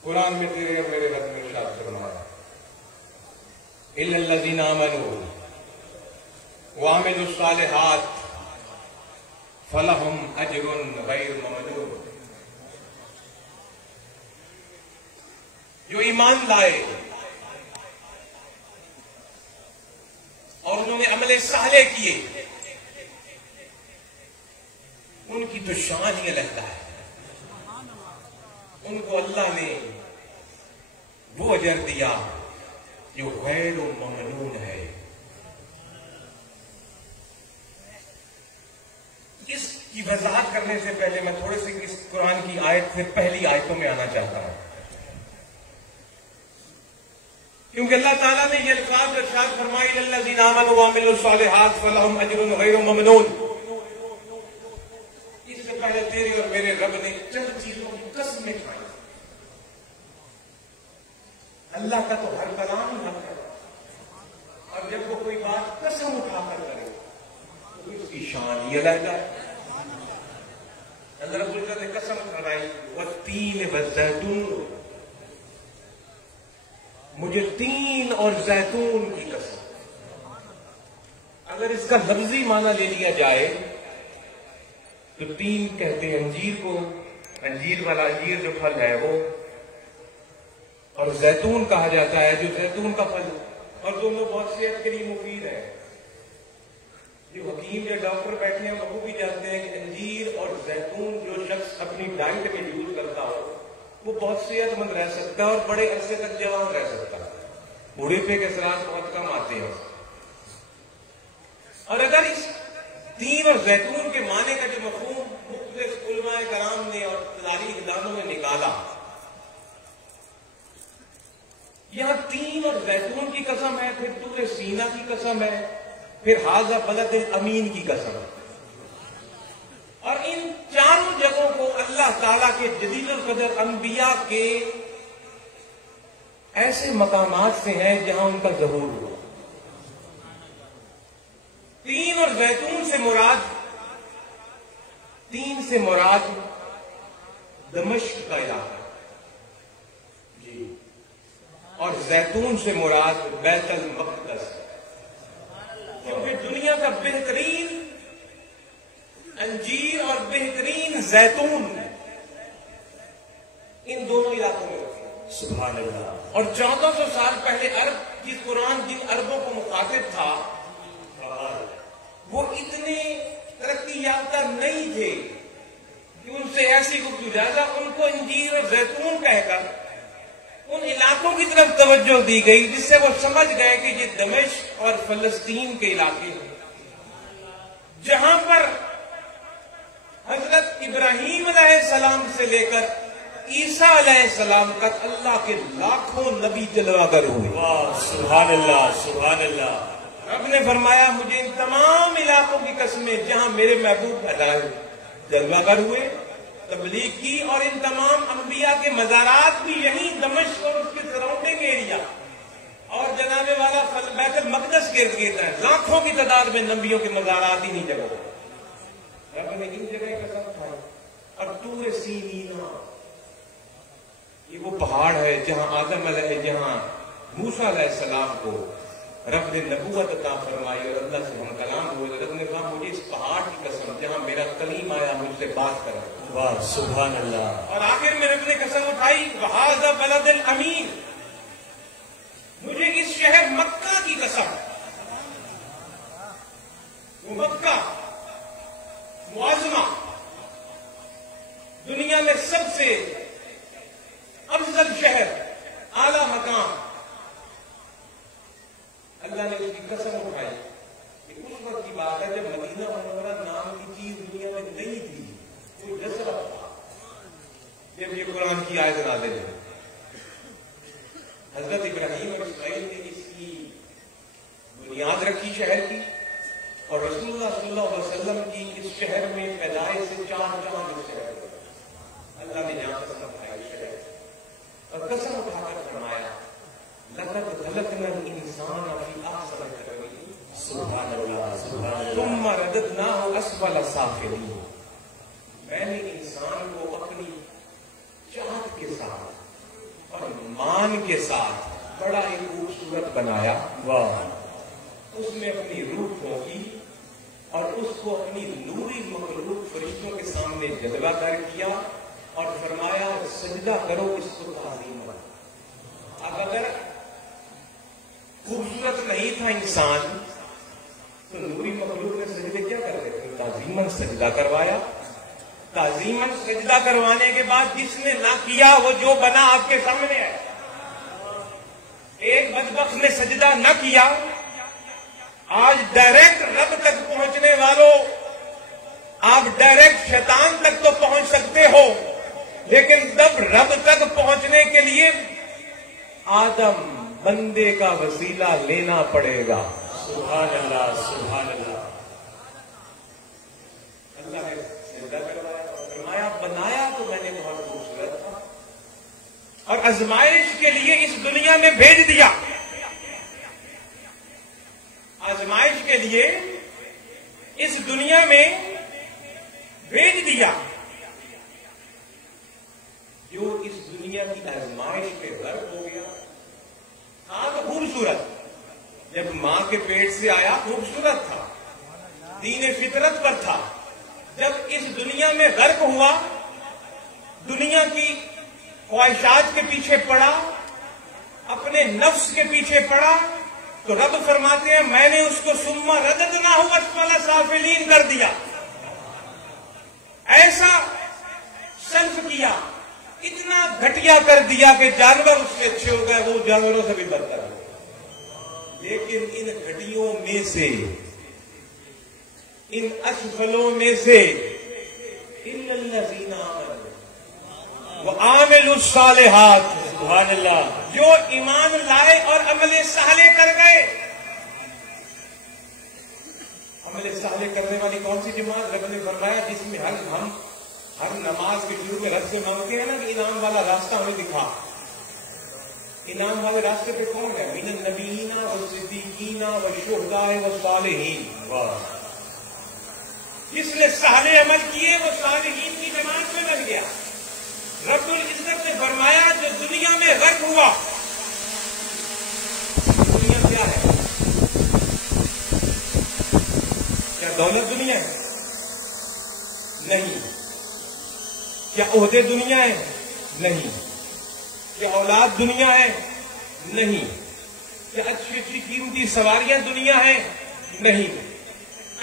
قرآن میں تیرے اور میرے رب نے ارشاد فرمایا الا الذین آمنوا وعملوا الصالحات فلہم اجر غیر ممنون. جو ایمان لائے اور انہوں نے عمل صالح کیے ان کی تو شان ہی علیحدہ ہے. ان کو اللہ نے وہ اجر دیا جو غیر ممنون ہے. اس کی وضاحت کرنے سے پہلے میں تھوڑے سے اس قرآن کی آیت سے پہلی آیتوں میں آنا چاہتا ہوں, کیونکہ اللہ تعالیٰ نے یہ الفاظ ارشاد فرمائے الذین آمنوا وعملوا الصالحات فلہم اجر غیر ممنون. اس سے پہلے تیرے اور میرے رب نے چند چیزوں کی قسمیں کھائی. اللہ کا تو ہر کلام ہی حق ہے, اور جب وہ کوئی بات قسم اٹھا کر کرے تو اس کی شان ہی علیحدہ ہے. اللہ رب العزت نے قسم کھائی والتین والزیتون, مجھے تین اور زیتون کی قسم. اگر اس کا لفظی معنی لے لیا جائے تو تین کہتے ہیں انجیر کو, انجیر والا انجیر جو پھل ہے وہ, اور زیتون کہا جاتا ہے جو زیتون کا پھل, اور دونوں بہت صحت کے لیے مفید ہے. جو حکیم یا ڈاکٹر بیٹھے ہیں وہ بھی جانتے ہیں کہ انجیر اور زیتون جو شخص اپنی ڈائٹ میں یوز کرتا ہو وہ بہت صحت مند رہ سکتا ہے اور بڑے عرصے تک جوان رہ سکتا ہے. بڑھاپے کے اثرات بہت کم آتے ہیں. اور اگر اس تین اور زیتون کے معنی کا جو مفہوم مختلف علماء کرام نے اور تاریخ دانوں نے نکالا، یہاں تین اور زیتون کی قسم ہے، پھر طور سینا کی قسم ہے، پھر ھذا بلد الامین کی قسم ہے، اور ان چاروں جگہوں کو اللہ تعالیٰ کے جلیل القدر انبیاء کے ایسے مقامات سے ہیں جہاں ان کا ظہور ہوا۔ تین اور زیتون سے مراد دمشق کا علاقہ جی، اور زیتون سے مراد بیت المقدس، کیونکہ دنیا کا بہترین انجیر اور بہترین زیتون ان دونوں علاقوں میں ہوتے ہیں۔ سبحان اللہ۔ اور 1400 سال پہلے عرب، جس قرآن جن عربوں کو مخاطب تھا، وہ اتنے ترقی یافتہ نہیں تھے کہ ان سے ایسی گفتگو، لہٰذا ان کو انجیر اور زیتون کہہ کر ان علاقوں کی طرف توجہ دی گئی، جس سے وہ سمجھ گئے کہ یہ دمشق اور فلسطین کے علاقے ہیں، جہاں پر حضرت ابراہیم علیہ السلام سے لے کر عیسیٰ علیہ السلام تک اللہ کے لاکھوں نبی جلوہ گر ہوئے۔ واہ، سبحان اللہ، سبحان اللہ۔ رب نے فرمایا مجھے ان تمام علاقوں کی قسمیں جہاں میرے محبوب جلوہ گر ہوئے، تبلیغ کی، اور ان تمام انبیاء کے مزارات بھی یہیں دمشق اور اس کے سراؤنڈنگ ایریا اور جناب والا بیت المقدس کے ارد گرد ہیں، لاکھوں کی تعداد میں نبیوں کے مزارات انہیں جگہ رب نے ان جگہ قسم کھائی۔ اور طور سینینا، یہ وہ پہاڑ ہے جہاں آدم علیہ، جہاں موسیٰ علیہ السلام کو رب نے نبوت عطا فرمائی اور اللہ سے ہم کلام ہوئے۔ رب نے کہا مجھے اس پہاڑ کی قسم جہاں میرا کلیم آیا مجھ سے بات کرا۔ واہ، سبحان اللہ۔ اور آخر میں رب نے قسم اٹھائی وَهَذَا بَلَدَ الْأَمِينَ، مجھے اس شہر مکہ کی قسم، وہ مکہ معظمہ، دنیا میں سب سے افضل شہر، اعلی مقام، اللہ نے اس کی قسم اٹھائی کہ اس وقت کی بات ہے جب مدینہ منورہ نام کی چیز دنیا میں نہیں تھی، کوئی جذبہ تھا، جب یہ قرآن کی آیت نازل ہے۔ حضرت ابراہیم اور اسماعیل نے اس کی بنیاد رکھی شہر کی، اور رسول اللہ صلی اللہ علیہ وسلم کی اس شہر میں پیدائش سے 4 چاند اس شہر میں اللہ نے جہاں قسم اٹھائی شہر، اور قسم اٹھا کر فرمایا لَقَدْ خَلَقْنَا الْإِنسَانَ فِي أَحْسَنِ تَقْوِيمٍ سبحان اللہ، سبحان اللہ۔ ثُمَّ رَدَدْنَاهُ أَسْفَلَ سَافِلِينَ، میں نے انسان کو اپنی چاہت کے ساتھ اور مان کے ساتھ بڑا ایک خوبصورت بنایا، واہ، اس میں اپنی روح پھونکی اور اس کو اپنی نوری مخلوق فرشتوں کے سامنے جلوہ گر کیا اور فرمایا سجدہ کرو اس کو تعظیم کرو۔ اب اگر خوبصورت نہیں تھا انسان تو نوری مخلوق نے سجدے کیا کرتے تھے؟ تعظیماً سجدہ کروایا۔ تعظیماً سجدہ کروانے کے بعد جس نے نہ کیا وہ جو بنا آپ کے سامنے ہے۔ ایک بدبخت نے سجدہ نہ کیا، آج ڈائریکٹ رب تک پہنچنے والوں، آپ ڈائریکٹ شیطان تک تو پہنچ سکتے ہو، لیکن تب رب تک پہنچنے کے لیے آدم بندے کا وسیلہ لینا پڑے گا۔ سبحان اللہ، سبحان اللہ۔ اللہ نے سجدہ کروایا، فرمایا بنایا تو میں نے بہت خوبصورت تھا اور آزمائش کے لیے اس دنیا میں بھیج دیا، آزمائش کے لیے اس دنیا میں بھیج دیا۔ جو اس دنیا کی آزمائش پہ غرق ہو گیا تھا تو خوبصورت، جب ماں کے پیٹ سے آیا خوبصورت تھا، دین فطرت پر تھا، جب اس دنیا میں غرق ہوا، دنیا کی خواہشات کے پیچھے پڑا، اپنے نفس کے پیچھے پڑا، تو رب فرماتے ہیں میں نے اس کو ثم رددناہ اسفل سافلین کر دیا، ایسا سلف کیا، اتنا گھٹیا کر دیا کہ جانور اس سے اچھے ہو گئے، وہ جانوروں سے بھی بدتر ہو گئے۔ لیکن ان گھٹیوں میں سے ان اشغلوں میں سے الا الذین آمنوا وعملوا الصالحات، سبحان اللہ، جو ایمان لائے اور عمل صالح کر گئے. عمل صالح کرنے والی کون سی جماعت؟ رب نے فرمایا جس میں ہم ہر نماز کے شروع میں رب سے مانگتے ہیں نا کہ انعام والا راستہ ہمیں دکھا. انعام والے راستے پہ کون ہے؟ من النبیین والصدیقین والشہداء والصالحین. جس نے صالح عمل کیے وہ صالحین کی جماعت میں لگ گیا. رب العزت نے فرمایا جو دنیا میں غرق ہوا، دنیا کیا ہے؟ کیا دولت دنیا ہے؟ نہیں. کیا عہدے دنیا ہے؟ نہیں. کیا اولاد دنیا ہے؟ نہیں. کیا اچھی اچھی قیمتی سواریاں دنیا ہے؟ نہیں.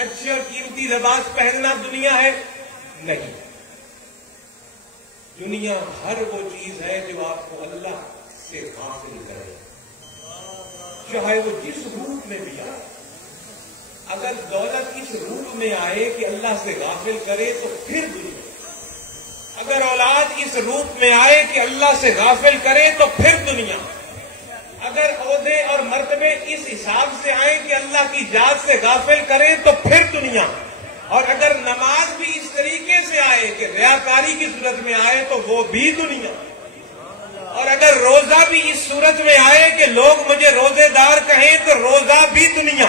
اچھے اور قیمتی لباس پہننا دنیا ہے؟ نہیں. دنیا ہر وہ چیز ہے جو آپ کو اللہ سے حاصل کرے، چاہے وہ جس روپ میں بھی آئے. اگر دولت اس روپ میں آئے کہ اللہ سے غافل کرے تو پھر دنیا. اگر اولاد اس روپ میں آئے کہ اللہ سے غافل کرے تو پھر دنیا. اگر عہدے اور مرتبے اس حساب سے آئے کہ اللہ کی ذات سے غافل کرے تو پھر دنیا. اور اگر نماز بھی اس طریقے سے آئے کہ ریاکاری کی صورت میں آئے تو وہ بھی دنیا. اور اگر روزہ بھی اس صورت میں آئے کہ لوگ مجھے روزے دار کہیں تو روزہ بھی دنیا.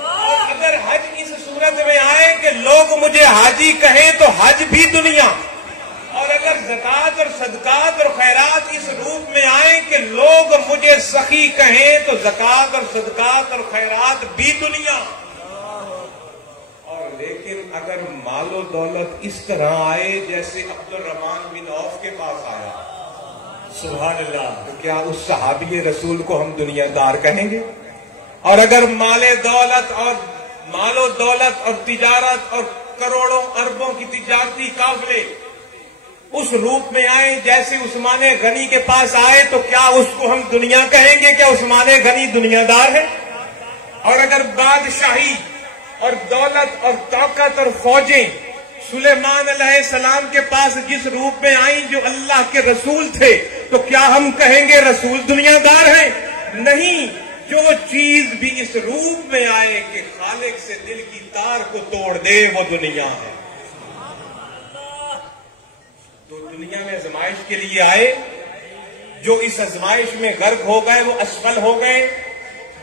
اور اگر حج اس صورت میں آئے کہ لوگ مجھے حاجی کہیں تو حج بھی دنیا. اور اگر زکوٰۃ اور صدقات اور خیرات اس روپ میں آئے کہ لوگ مجھے سخی کہیں تو زکوٰۃ اور صدقات اور خیرات بھی دنیا. اور لیکن اگر مال و دولت اس طرح آئے جیسے عبد الرحمن بن عوف کے پاس آیا، سبحان اللہ، تو کیا اس صحابی رسول کو ہم دنیا دار کہیں گے؟ اور اگر مال و دولت اور تجارت اور کروڑوں اربوں کی تجارتی قافلے اس روپ میں آئے جیسے عثمان غنی کے پاس آئے تو کیا اس کو ہم دنیا کہیں گے؟ کیا عثمان غنی دنیا دار ہے؟ اور اگر بادشاہی اور دولت اور طاقت اور فوجیں سلیمان علیہ السلام کے پاس جس روپ میں آئیں جو اللہ کے رسول تھے تو کیا ہم کہیں گے رسول دنیا دار ہیں؟ نہیں. جو چیز بھی اس روپ میں آئے کہ خالق سے دل کی تار کو توڑ دے وہ دنیا ہے. تو دنیا میں آزمائش کے لیے آئے، جو اس آزمائش میں غرق ہو گئے وہ اسفل ہو گئے.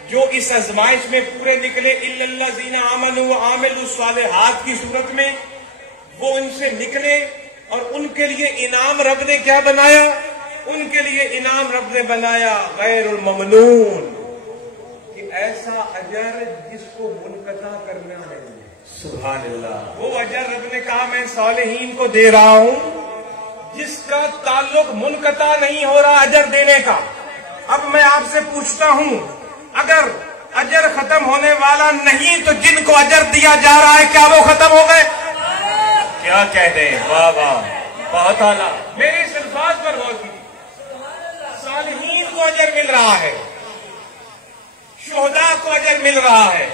جو اس آزمائش میں پورے نکلے الا الذین آمنوا وعملوا الصالحات کی صورت میں، وہ ان سے نکلے. اور ان کے لیے انعام رب نے کیا بنایا؟ ان کے لیے انعام رب نے بنایا غیر الممنون، کہ ایسا اجر جس کو منقطع کرنا نہیں. سبحان اللہ، وہ اجر رب نے کہا میں صالحین کو دے رہا ہوں جس کا تعلق منقطع نہیں ہو رہا اجر دینے کا. اب میں آپ سے پوچھتا ہوں، اگر اجر ختم ہونے والا نہیں تو جن کو اجر دیا جا رہا ہے کیا وہ ختم ہو گئے؟ کیا کہتے ہیں؟ واہ واہ، بہت اعلیٰ. میرے اس الفاظ پر غور کیجیے. صالحین کو اجر مل رہا ہے، شہداء کو اجر مل رہا ہے،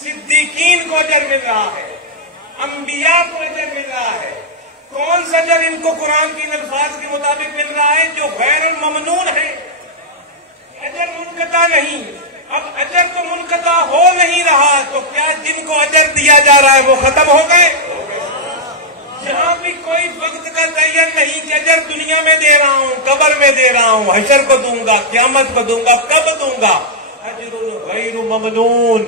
صدیقین کو اجر مل رہا ہے، انبیاء کو اجر مل رہا ہے. کون سا اجر ان کو قرآن کے الفاظ کے مطابق مل رہا ہے؟ جو غیر الممنون ہے، اجر منقطع نہیں. اب اجر تو منقطع ہو نہیں رہا تو کیا جن کو اجر دیا جا رہا ہے وہ ختم ہو گئے؟ جہاں بھی کوئی وقت کا تعین نہیں کہ اجر دنیا میں دے رہا ہوں، قبر میں دے رہا ہوں، حشر کو دوں گا، قیامت کو دوں گا، کب دوں گا؟ اجر غیر ممنون.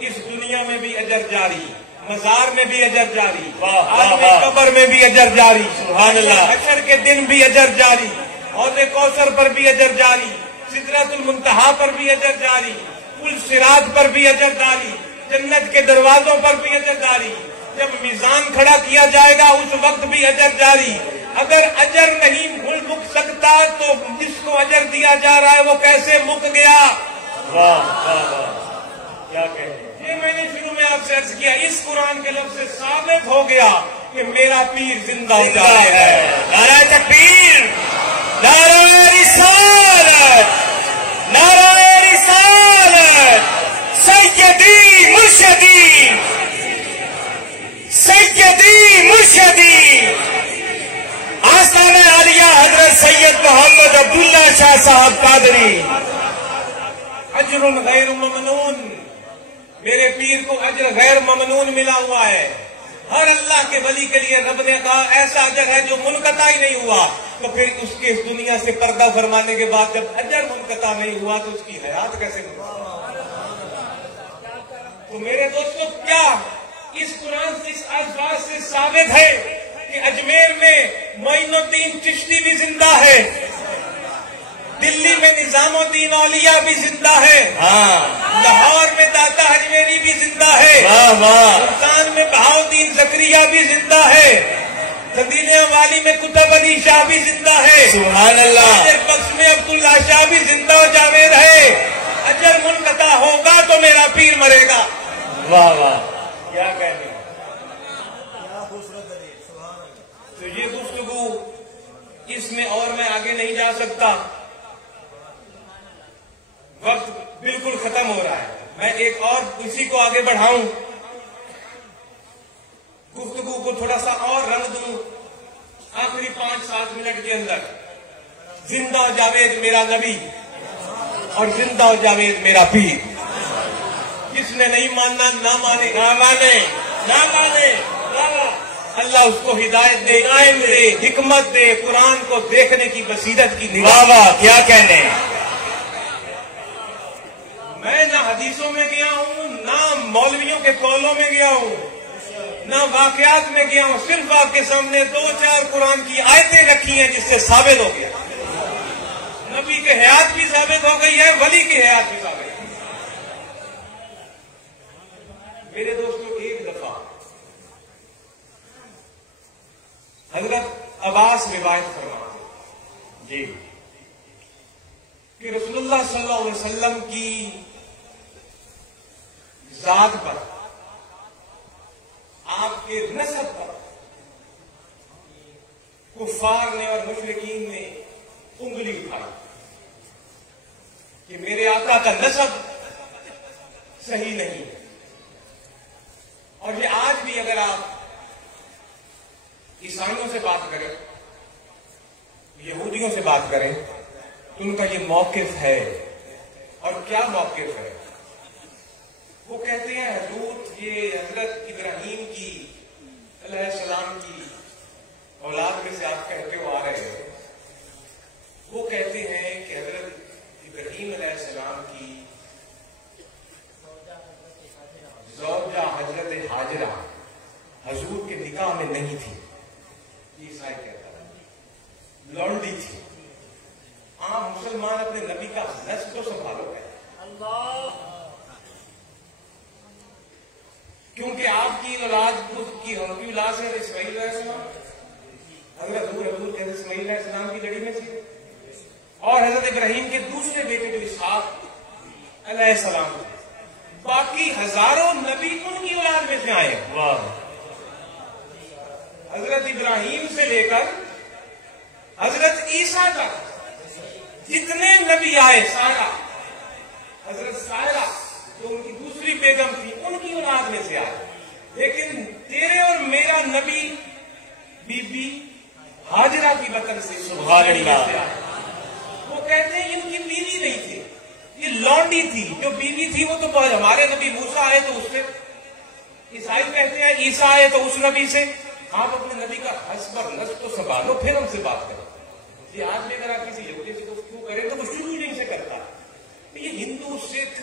اس دنیا میں بھی اجر جاری، مزار میں بھی اجر جاری، عالم قبر میں بھی اجر جاری، سبحان اللہ، حشر کے دن بھی اجر جاری، حوض کوثر پر بھی اجر جاری، سدرۃ المنتہا پر بھی اجر جاری، پل صراط پر بھی اجر جاری، جنت کے دروازوں پر بھی اجر جاری. جب میزان کھڑا کیا جائے گا اس وقت بھی اجر جاری. اگر اجر نہیں مک سکتا تو جس کو اجر دیا جا رہا ہے وہ کیسے مک گیا؟ واہ واہ واہ، کیا کہتے ہیں؟ یہ میں نے شروع میں آپ سے عرض کیا، اس قرآن کے لفظ سے ثابت ہو گیا کہ میرا پیر زندہ ہے. نعرہ تکبیر، نعرہ رسالت، نعرہ رسالت، سیدی مرشدی سیدی مرشدی آستانہ عالیہ حضرت سید محمد عبداللہ شاہ صاحب قادری. اجر غیر ممنون، میرے پیر کو اجر غیر ممنون ملا ہوا ہے. ہر اللہ کے ولی کے لیے رب نے کہا ایسا اجر ہے جو منقطع ہی نہیں ہوا. تو پھر اس کے اس دنیا سے پردہ فرمانے کے بعد جب اجر منقطع نہیں ہوا تو اس کی حیات کیسے ہوئی؟ تو میرے دوستو، کیا اس قرآن سے اس الفاظ سے ثابت ہے کہ اجمیر میں معین الدین چشتی بھی زندہ ہے، دلی میں نظام الدین اولیاء بھی زندہ ہے، لاہور میں داتا اجمیری بھی زندہ ہے، ملتان میں بہاؤدین زکریا بھی زندہ ہے، سندیلیہ والی میں کتب علی شاہ بھی زندہ ہے، سبحان اللہ، بخش میں عبداللہ شاہ بھی زندہ و جاوید ہے. اجر منقطع ہوگا تو میرا پیر مرے گا. واہ واہ، کیا کہنے. تو یہ گفتگو اس میں اور میں آگے نہیں جا سکتا، وقت بالکل ختم ہو رہا ہے. میں ایک اور اسی کو آگے بڑھاؤں، گفتگو کو تھوڑا سا اور رنگ دوں. آخری 5-7 منٹ کے اندر زندہ و جاوید میرا نبی اور زندہ و جاوید میرا پیر. جس نے نہیں ماننا نہ مانے، نہ مانے، نہ مانے. اللہ اس کو ہدایت دے، علم دے، حکمت دے، قرآن کو دیکھنے کی بصیرت کی نگاہ. واہ واہ، کیا کہنے. میں نہ حدیثوں میں گیا ہوں، نہ مولویوں کے قولوں میں گیا ہوں، نہ واقعات میں گیا ہوں. صرف آپ کے سامنے 2-4 قرآن کی آیتیں رکھی ہیں جس سے ثابت ہو گیا. نبی کی حیات بھی ثابت ہو گئی ہے، ولی کی حیات بھی ثابت ہو گئی. میرے دوستوں، ایک دفعہ حضرت عباس روایت فرماتے جی کہ رسول اللہ صلی اللہ علیہ وسلم کی ذات پر، آپ کے نسب پر کفار نے اور مشرکین نے انگلی اٹھائی کہ میرے آقا کا نسب صحیح نہیں ہے. اور یہ آج بھی اگر آپ عیسائیوں سے بات کریں، یہودیوں سے بات کریں تو ان کا یہ موقف ہے. اور کیا موقف ہے؟ وہ کہتے ہیں حضور یہ حضرت ابراہیم کی علیہ السلام کی اولاد میں سے آپ کہتے ہو آ رہے ہیں. وہ کہتے ہیں کہ حضرت ابراہیم علیہ السلام کی زوجہ حضرت حاجرہ حضور کے نکاح میں نہیں تھی. عیسائی کہتا ہے لونڈی تھی. عام مسلمان اپنے نبی کا نسب تو سنبھالو گے، کیونکہ آپ کی اولاد کی اولاد سے اسماعیل علیہ السلام، حضرت حضور کہتے اسماعیل علیہ السلام کی لڑی میں تھی. اور حضرت ابراہیم کے دوسرے بیٹے جو اسحاق علیہ السلام، باقی ہزاروں نبی ان کی اولاد میں سے آئے. حضرت ابراہیم سے لے کر حضرت عیسیٰ تک جتنے نبی آئے سارا، حضرت سائرہ جو ان کی دوسری بیگم تھی ان کی اولاد میں سے آئے. لیکن تیرے اور میرا نبی بی بی حاجرہ کی بطن سے، سبحان اللہ. وہ کہتے ہیں ان کی بیوی نہیں تھی، یہ لونڈی تھی. جو بیوی تھی وہ تو ہمارے نبی موسیٰ آئے تو اس سے، عیسائی کہتے ہیں عیسیٰ آئے تو اس نبی سے. آپ اپنے نبی کا حسب اور نسب تو سنبھالو پھر ہم سے بات کریں. یہ آج بھی اگر آپ کسی یہودی سے گفتگو کریں تو وہ شروع ہی نہیں سے کرتا. یہ ہندو سکھ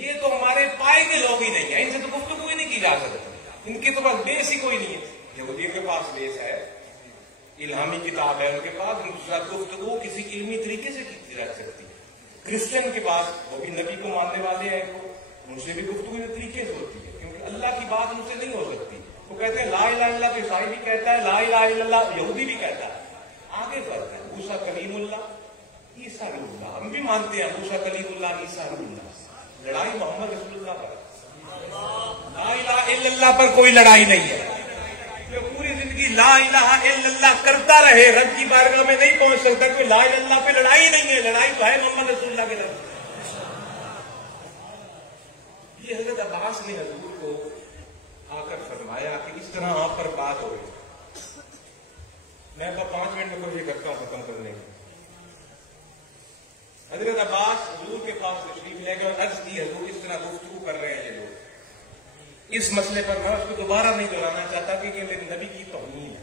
یہ تو ہمارے پائے کے لوگ ہی نہیں ہیں، ان سے تو گفتگو ہی نہیں کی جا سکتی. ان کے تو پاس بیس ہی کوئی نہیں ہے. یہودیوں کے پاس بیس ہے، الہامی کتاب ہے ان کے پاس، ان کے ساتھ گفتگو کسی علمی طریقے سے کی جا سکتی. کرسچن کے پاس وہ بھی نبی کو ماننے والے ہیں، ان سے بھی گفتگو اس طریقے سے ہوتی ہے کیونکہ اللہ کی بات ان سے نہیں ہو سکتی. وہ کہتے ہیں لا الہ الا اللہ، تو عیسائی بھی کہتا ہے لا الہ الا اللہ، یہودی بھی کہتا ہے. آگے فرق ہے، موسیٰ کلیم اللہ، عیسیٰ روح اللہ. ہم بھی مانتے ہیں موسیٰ کلیم اللہ، عیسیٰ روح اللہ. لڑائی محمد رسول اللہ پر، لا الہ الا اللہ پر کوئی لڑائی نہیں ہے. جو پوری زندگی لا الہ الا اللہ کرتا رہے رب کی بارگاہ میں نہیں پہنچ سکتا. کوئی لا الہ اللہ پہ لڑائی نہیں ہے، لڑائی تو ہے محمد رسول اللہ کے طرف. یہ حضرت عباس نے حضور کو آ کر فرمایا فرمایا کہ اس طرح آپ پر بات ہو رہی. میں تو 5 منٹ میں کوشش کرتا ہوں ختم کرنے کی. حضرت عباس حضور کے پاس تشریف لے گئے اور عرض کی حضور اس طرح گفتگو کر رہے ہیں یہ لوگ اس مسئلے پر. میں اس کو دوبارہ نہیں دہرانا چاہتا کہ یہ میرے نبی کی توہین ہے.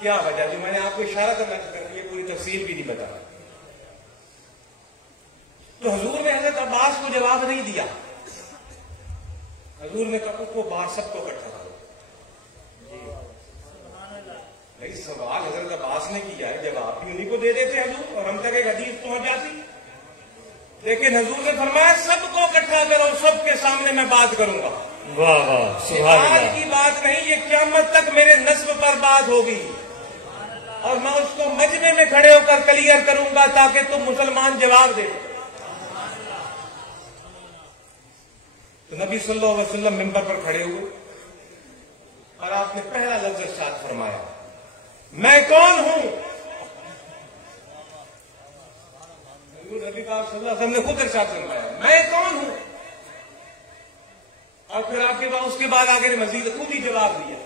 کیا وجہ جی میں نے آپ کو اشارہ کرنا چاہتا ہوں یہ پوری تفصیل بھی نہیں بتا. تو حضور نے حضرت عباس کو جواب نہیں دیا. حضور نے کہا کو باہر سب کو اکٹھا کرو. نہیں سوال حضرت عباس نے کیا ہے جواب بھی انہیں کو دے دیتے حضور اور ہم تک ایک حدیث پہنچ جاتی. لیکن حضور نے فرمایا سب کو اکٹھا کرو سب کے سامنے میں بات کروں گا. واہ واہ سبحان آج اللہ. کی بات نہیں یہ قیامت تک میرے نسب پر بات ہوگی اور میں اس کو مجمع میں کھڑے ہو کر کلیئر کروں گا تاکہ تم مسلمان جواب دے. تو نبی صلی اللہ علیہ وسلم ممبر پر کھڑے ہوئے اور آپ نے پہلا لفظ ارشاد فرمایا میں کون ہوں. نبی پاک صلی اللہ علیہ وسلم نے خود ارشاد فرمایا میں کون ہوں. اور پھر آپ کے بعد اس کے بعد آگے نے مزید خود ہی جواب دیا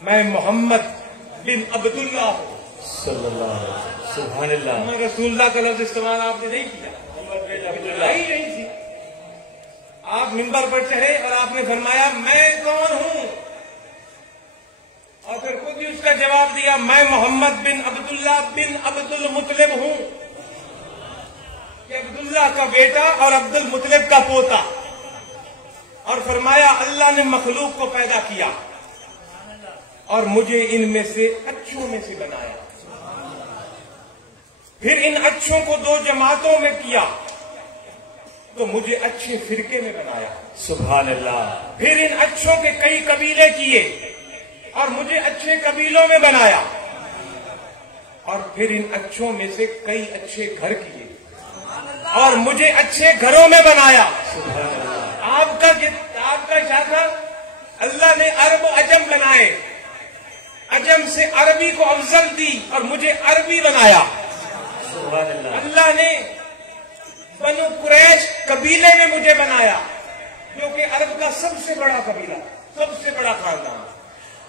میں محمد بن عبداللہ ہوں. صلی اللہ علیہ وسلم سبحان اللہ. میں رسول اللہ کا لفظ استعمال آپ نے نہیں کیا ہی نہیں تھی. آپ منبر پر چڑھے اور آپ نے فرمایا میں کون ہوں اور پھر خود ہی اس کا جواب دیا میں محمد بن عبداللہ بن عبد المطلب ہوں. کہ عبداللہ کا بیٹا اور عبد المطلب کا پوتا. اور فرمایا اللہ نے مخلوق کو پیدا کیا اور مجھے ان میں سے اچھوں میں سے بنایا. پھر ان اچھوں کو 2 جماعتوں میں کیا تو مجھے اچھے فرقے میں بنایا. سبحان اللہ. پھر ان اچھوں کے کئی قبیلے کیے اور مجھے اچھے قبیلوں میں بنایا. اور پھر ان اچھوں میں سے کئی اچھے گھر کیے اور مجھے اچھے گھروں میں بنایا. آپ کا اشارہ اللہ نے عرب و عجم بنائے. عجم سے عربی کو افضل دی اور مجھے عربی بنایا. سبحان اللہ. اللہ نے بنو قریش قبیلے میں مجھے بنایا جو کہ عرب کا سب سے بڑا قبیلہ سب سے بڑا خاندان.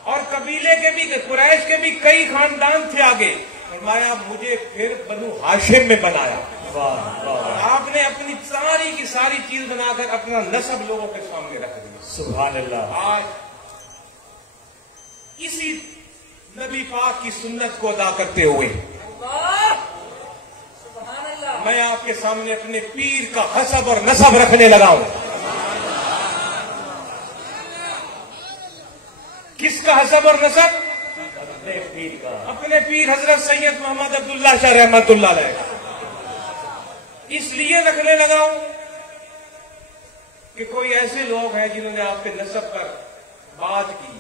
اور قبیلے کے بھی قریش کے بھی کئی خاندان تھے آگے. فرمایا مجھے پھر بنو ہاشم میں بنایا. آپ نے اپنی ساری کی ساری چیز بنا کر اپنا نسب لوگوں کے سامنے رکھ دیا. سبحان اللہ. آج اسی نبی پاک کی سنت کو ادا کرتے ہوئے میں آپ کے سامنے اپنے پیر کا حسب اور نسب رکھنے لگا ہوں. کس کا حسب اور نسب؟ اپنے پیر کا. اپنے پیر حضرت سید محمد عبداللہ شاہ رحمت اللہ علیہ. اس لیے رکھنے لگا ہوں کہ کوئی ایسے لوگ ہیں جنہوں نے آپ کے نسب پر بات کی.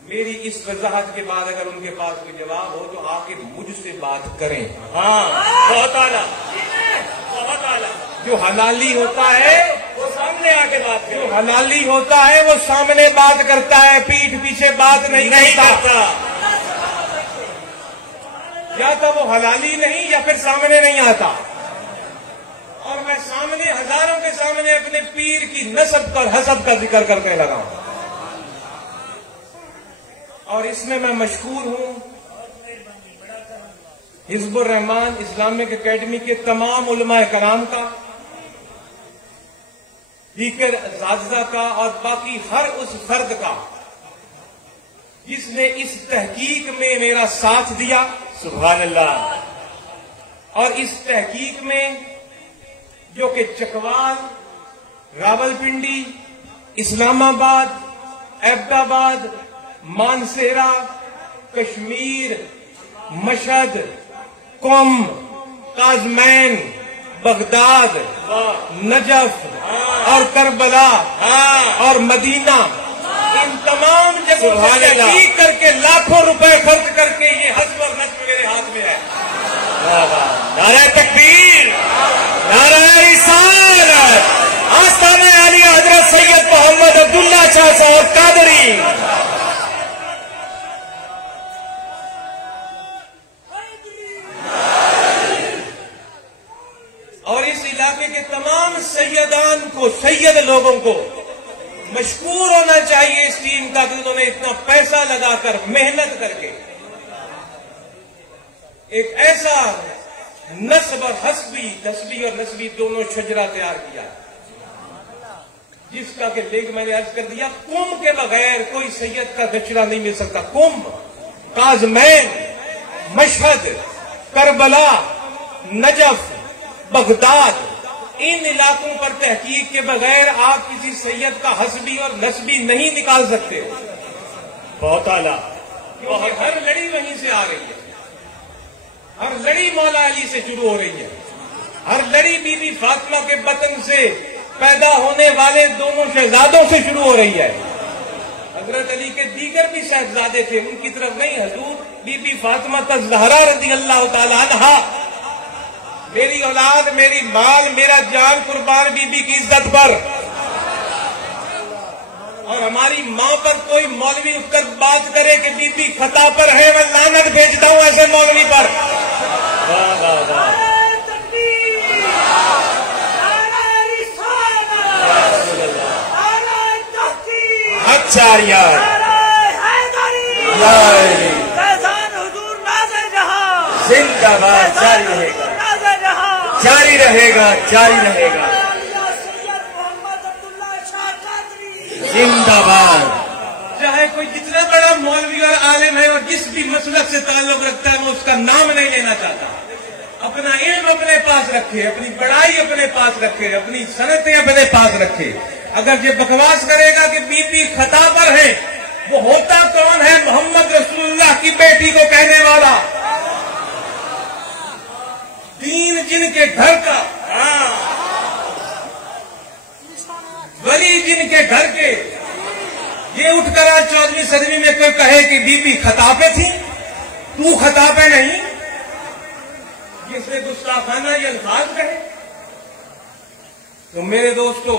میری اس وضاحت کے بعد اگر ان کے پاس کوئی جواب ہو تو آ کے مجھ سے بات کریں. ہاں بہت اعلیٰ بہت اعلیٰ. جو حلالی ہوتا ہے وہ سامنے آ کے بات جو کرو. حلالی ہوتا ہے وہ سامنے بات کرتا ہے پیٹھ پیچھے بات نہیں کرتا. یا تو وہ حلالی نہیں یا پھر سامنے نہیں آتا. اور میں سامنے ہزاروں کے سامنے اپنے پیر کی نسب اور حسب کا ذکر کرنے لگا ہوں. اور اس میں مشکور ہوں حزب الرحمان اسلامک اکیڈمی کے تمام علماء کرام کا, دیگر اساتذہ کا اور باقی ہر اس فرد کا جس نے اس تحقیق میں میرا ساتھ دیا. سبحان اللہ. اور اس تحقیق میں جو کہ چکوال, راولپنڈی, اسلام آباد, ایبٹ آباد, مانسیرا, کشمیر, مشہد, قم, کازمین, بغداد, نجف اور کربلا اور مدینہ, ان تمام جگہوں سے تحقیق کر کے لاکھوں روپے خرچ کر کے یہ حسب اور نسب میرے ہاتھ میں ہے. نعرہ تکبیر, نعرہ رسالت, آستانہ عالیہ حضرت سید محمد عبداللہ شاہ صاحب قادری. اور اس علاقے کے تمام سیدان کو, سید لوگوں کو مشکور ہونا چاہیے اس ٹیم کا کہ انہوں نے اتنا پیسہ لگا کر محنت کر کے ایک ایسا نسب اور حسبی اور نسبی دونوں شجرہ تیار کیا جس کا کہ لیگ میں نے عرض کر دیا کم کے بغیر کوئی سید کا دشرہ نہیں مل سکتا. کم، کاظمین، مشہد، کربلا، نجف، بغداد، ان علاقوں پر تحقیق کے بغیر آپ کسی سید کا حسبی اور نسبی نہیں نکال سکتے. بہت اعلیٰ. کیونکہ ہر لڑی وہیں سے آ رہی ہے، ہر لڑی مولا علی سے شروع ہو رہی ہے، ہر لڑی بی بی فاطمہ کے بطن سے پیدا ہونے والے دونوں شہزادوں سے شروع ہو رہی ہے. حضرت علی کے دیگر بھی شہزادے تھے، ان کی طرف نہیں. حضور بی بی فاطمہ الزہرا رضی اللہ تعالی عنہا، میری اولاد، میری مال، میرا جان قربان بی بی کی عزت پر. اور ہماری ماں پر کوئی مولوی اٹھ کر بات کرے کہ بی بی خطا پر ہے، میں لعنت بھیجتا ہوں ایسے مولوی پر. واہ واہ واہ. اچھا یار زندہ باد. جاری رہے گا، جاری رہے گا، جاری رہے گا. زندہ باد. چاہے کوئی جتنا بڑا مولوی اور عالم ہے اور جس بھی مسلک سے تعلق رکھتا ہے میں اس کا نام نہیں لینا چاہتا. اپنا علم اپنے پاس رکھے، اپنی بڑائی اپنے پاس رکھے، اپنی صنعتیں اپنے پاس رکھے. اگر یہ بکواس کرے گا کہ بی بی خطا پر ہے، وہ ہوتا کون ہے؟ محمد رسول اللہ کی بیٹی کو کہنے والا، دین جن کے گھر کا، ولی جن کے گھر کے. یہ اٹھ کر آج 14ویں صدی میں کوئی کہے کہ بی بی خطا پہ تھی، تو خطا پہ نہیں، جس نے گستاخانہ یہ الفاظ کہے. تو میرے دوستو،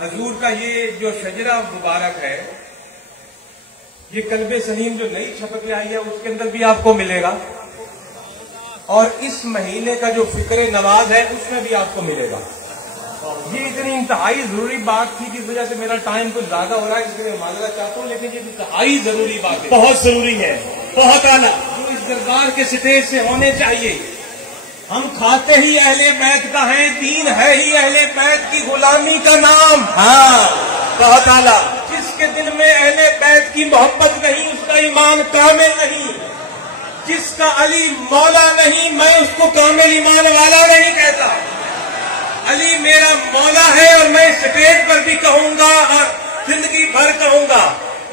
حضور کا یہ جو شجرہ مبارک ہے، یہ قلب سلیم جو نئی چھپ کے آئی ہے اس کے اندر بھی آپ کو ملے گا، اور اس مہینے کا جو فکر نواز ہے اس میں بھی آپ کو ملے گا. یہ اتنی انتہائی ضروری بات تھی جس وجہ سے میرا ٹائم کچھ زیادہ ہو رہا ہے، اس لیے میں معذرت چاہتا ہوں، لیکن یہ انتہائی ضروری بات ہے، بہت ضروری ہے، بہت اعلیٰ. جو اس دربار کے سٹیج سے ہونے چاہیے. ہم کھاتے ہی اہل بیت کا ہیں، دین ہے ہی اہل بیت کی غلامی کا نام. ہاں، بہت اعلیٰ. جس کے دل میں اہل بیت کی محبت نہیں اس کا ایمان کامل نہیں. جس کا علی مولا نہیں میں اس کو کامل ایمان والا نہیں کہتا. علی میرا مولا ہے اور میں اسٹیج پر بھی کہوں گا اور زندگی بھر کہوں گا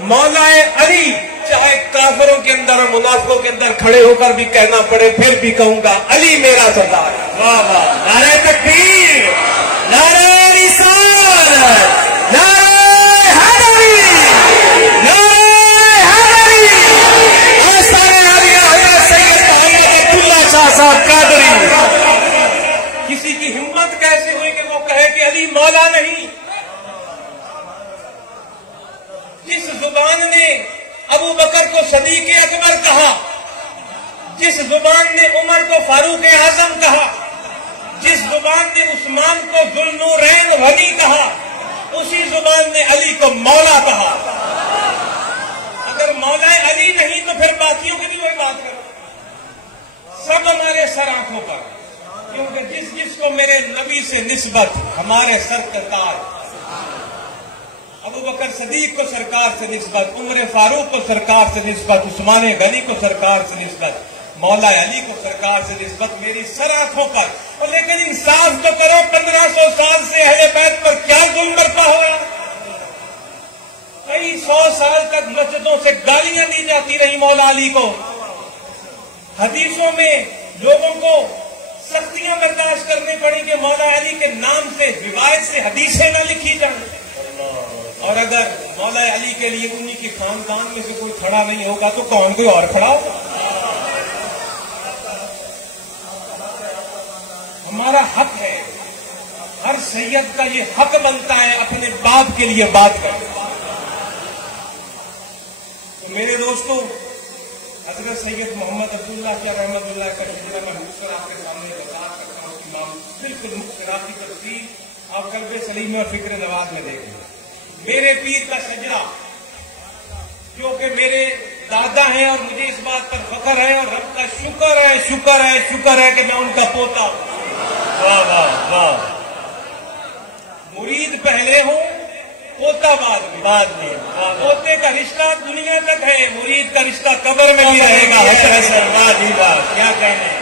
مولا علی، چاہے کافروں کے اندر اور منافقوں کے اندر کھڑے ہو کر بھی کہنا پڑے پھر بھی کہوں گا علی میرا سردار. واہ واہ. نعرہ تکبیر، نعرہ رسالت، نعرہ حیدری، نعرہ حیدری. آستانِ عالیہ حضرت سید محمد عبداللہ شاہ صاحب قادری. کسی کی ہمت کیسے ہوئی کہ وہ کہے کہ علی مولا نہیں؟ جس زبان نے ابو بکر کو صدیق اکبر کہا، جس زبان نے عمر کو فاروق اعظم کہا، جس زبان نے عثمان کو ذوالنورین ولی کہا، اسی زبان نے علی کو مولا کہا. اگر مولا علی نہیں تو پھر باقیوں کی بھی وہی بات کرو. سب ہمارے سر آنکھوں پر، کیونکہ جس جس کو میرے نبی سے نسبت، ہمارے سر کا تاج. ابو بکر صدیق کو سرکار سے نسبت، عمر فاروق کو سرکار سے نسبت، عثمان غنی کو سرکار سے نسبت، مولا علی کو سرکار سے نسبت میری سر آنکھوں پر. اور لیکن انصاف تو کرو، 1500 سال سے اہل بیت پر کیا ظلم برپا ہو رہا؟ کئی 100 سال تک مسجدوں سے گالیاں دی جاتی رہی مولا علی کو. حدیثوں میں لوگوں کو سختیاں برداشت کرنی پڑی کہ مولا علی کے نام سے روایت سے حدیثیں نہ لکھی جائیں. اور اگر مولا علی کے لیے انہی کے خاندان میں سے کوئی کھڑا نہیں ہوگا تو کون کوئی اور کھڑا ہوگا؟ ہمارا حق ہے، ہر سید کا یہ حق بنتا ہے اپنے باپ کے لیے بات کرنا. تو میرے دوستو، حضرت سید محمد عبداللہ کیا رحمت اللہ کا شجرہ میں گھس کر آپ کے سامنے بات کرتا ہوں. بالکل مسکراتی تفصیل آپ قلب سلیم اور فکر نواز میں دیکھیں میرے پیر کا شجرا جو کہ میرے دادا ہیں اور مجھے اس بات پر فخر ہے اور رب کا شکر ہے کہ میں ان کا پوتا ہوں. واہ واہ واہ. مرید پہلے ہوں پوتا بعد میں. پوتے کا رشتہ دنیا تک ہے, مرید کا رشتہ قبر میں بھی رہے گا. واہ جی واہ, کیا کہنے.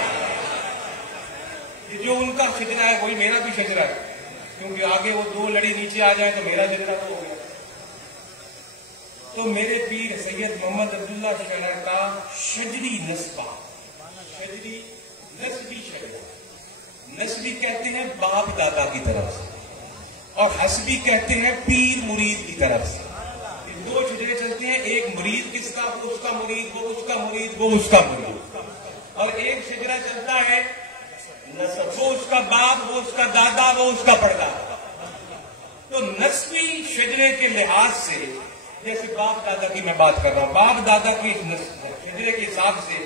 جو ان کا شجرا ہے وہی میرا بھی شجرا ہے, کیونکہ آگے وہ 2 لڑی نیچے آ جائیں تو میرا شجرا تو ہو گیا. تو میرے پیر سید محمد عبداللہ شہر کا شجری نسبہ, شجری نسبی شجرا. نسبی کہتے ہیں باپ دادا کی طرف سے, اور حسبی کہتے ہیں پیر مرید کی طرف سے. یہ 2 شجرے چلتے ہیں, ایک مرید کس کا, وہ اس کا مرید, وہ اس کا مرید, وہ اس کا مرید. اور ایک شجرا چلتا ہے وہ اس کا باپ, وہ اس کا دادا, وہ اس کا پردادا. تو نسبی شجرے کے لحاظ سے, جیسے باپ دادا کی میں بات کر رہا ہوں, باپ دادا کی شجرے کے حساب سے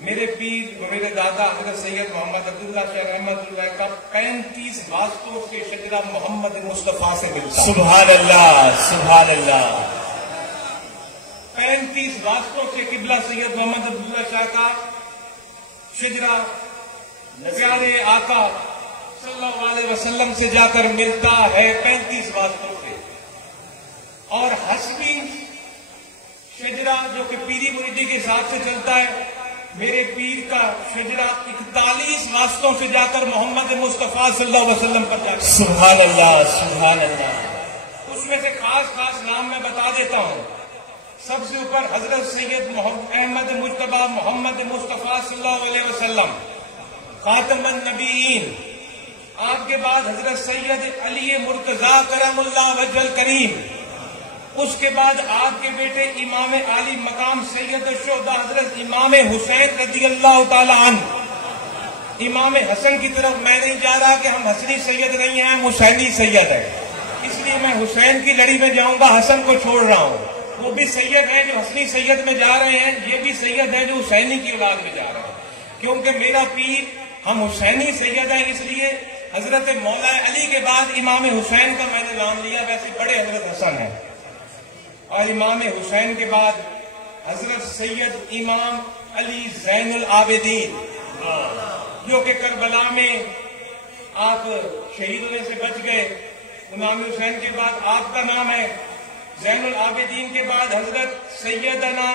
میرے پیر میرے دادا حضرت سید محمد عبداللہ شاہ رحمۃ اللہ کا 35 واسطوں کے شجرا محمد مصطفیٰ سے ملتا. سبحان اللہ سبحان اللہ. 35 واسطوں سے قبلہ سید محمد عبداللہ شاہ کا شجرا پیارے آقا صلی اللہ علیہ وسلم سے جا کر ملتا ہے 35 واسطوں سے. اور حسبی شجرا جو کہ پیری مریدی کے حساب سے چلتا ہے, میرے پیر کا شجرا 41 واسطوں سے جا کر محمد مصطفیٰ صلی اللہ علیہ وسلم پر جاتا ہے. سبحان اللہ سبحان اللہ. اس میں سے خاص نام میں بتا دیتا ہوں. سب سے اوپر حضرت سید احمد مجتبیٰ محمد مصطفیٰ صلی اللہ علیہ وسلم خاتم النبیین. آپ کے بعد حضرت سید علی مرتضیٰ کرم اللہ وجہ الکریم. اس کے بعد آپ کے بیٹے امام عالی مقام سید الشہداء حضرت امام حسین رضی اللہ تعالی عنہ. امام حسن کی طرف میں نہیں جا رہا کہ ہم حسنی سید نہیں ہیں, ہم حسینی سید ہیں, اس لیے میں حسین کی لڑی میں جاؤں گا, حسن کو چھوڑ رہا ہوں. وہ بھی سید ہیں جو حسنی سید میں جا رہے ہیں, یہ بھی سید ہیں جو حسینی کی اولاد میں جا رہے ہیں, کیونکہ میرا پیر ہم حسینی سید ہیں. اس لیے حضرت مولا علی کے بعد امام حسین کا میں نے نام لیا, ویسے بڑے حضرت حسن ہیں. اور امام حسین کے بعد حضرت سید امام علی زین العابدین جو کہ کربلا میں آپ شہید ہونے سے بچ گئے. امام حسین کے بعد آپ کا نام ہے. زین العابدین کے بعد حضرت سیدنا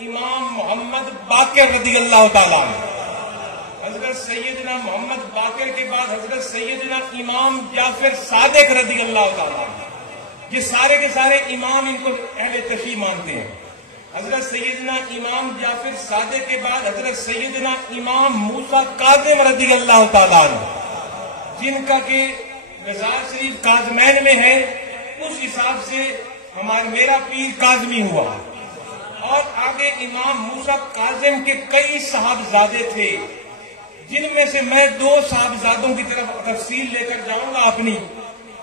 امام محمد باقر رضی اللہ تعالیٰ عنہ. حضرت سیدنا محمد باقر کے بعد حضرت سیدنا امام جعفر صادق رضی اللہ تعالیٰ عنہ. یہ سارے کے سارے امام ان کو اہل تشیع مانتے ہیں. حضرت سیدنا امام جعفر صادق کے بعد حضرت سیدنا امام موسیٰ کاظم رضی اللہ تعالیٰ عنہ, جن کا کہ مزار شریف کاظمین میں ہے. اس حساب سے میرا پیر کاظمی ہوا. اور آگے امام موسیٰ کاظم کے کئی صاحبزادے تھے, جن میں سے میں 2 صاحبزادوں کی طرف تفصیل لے کر جاؤں گا اپنی.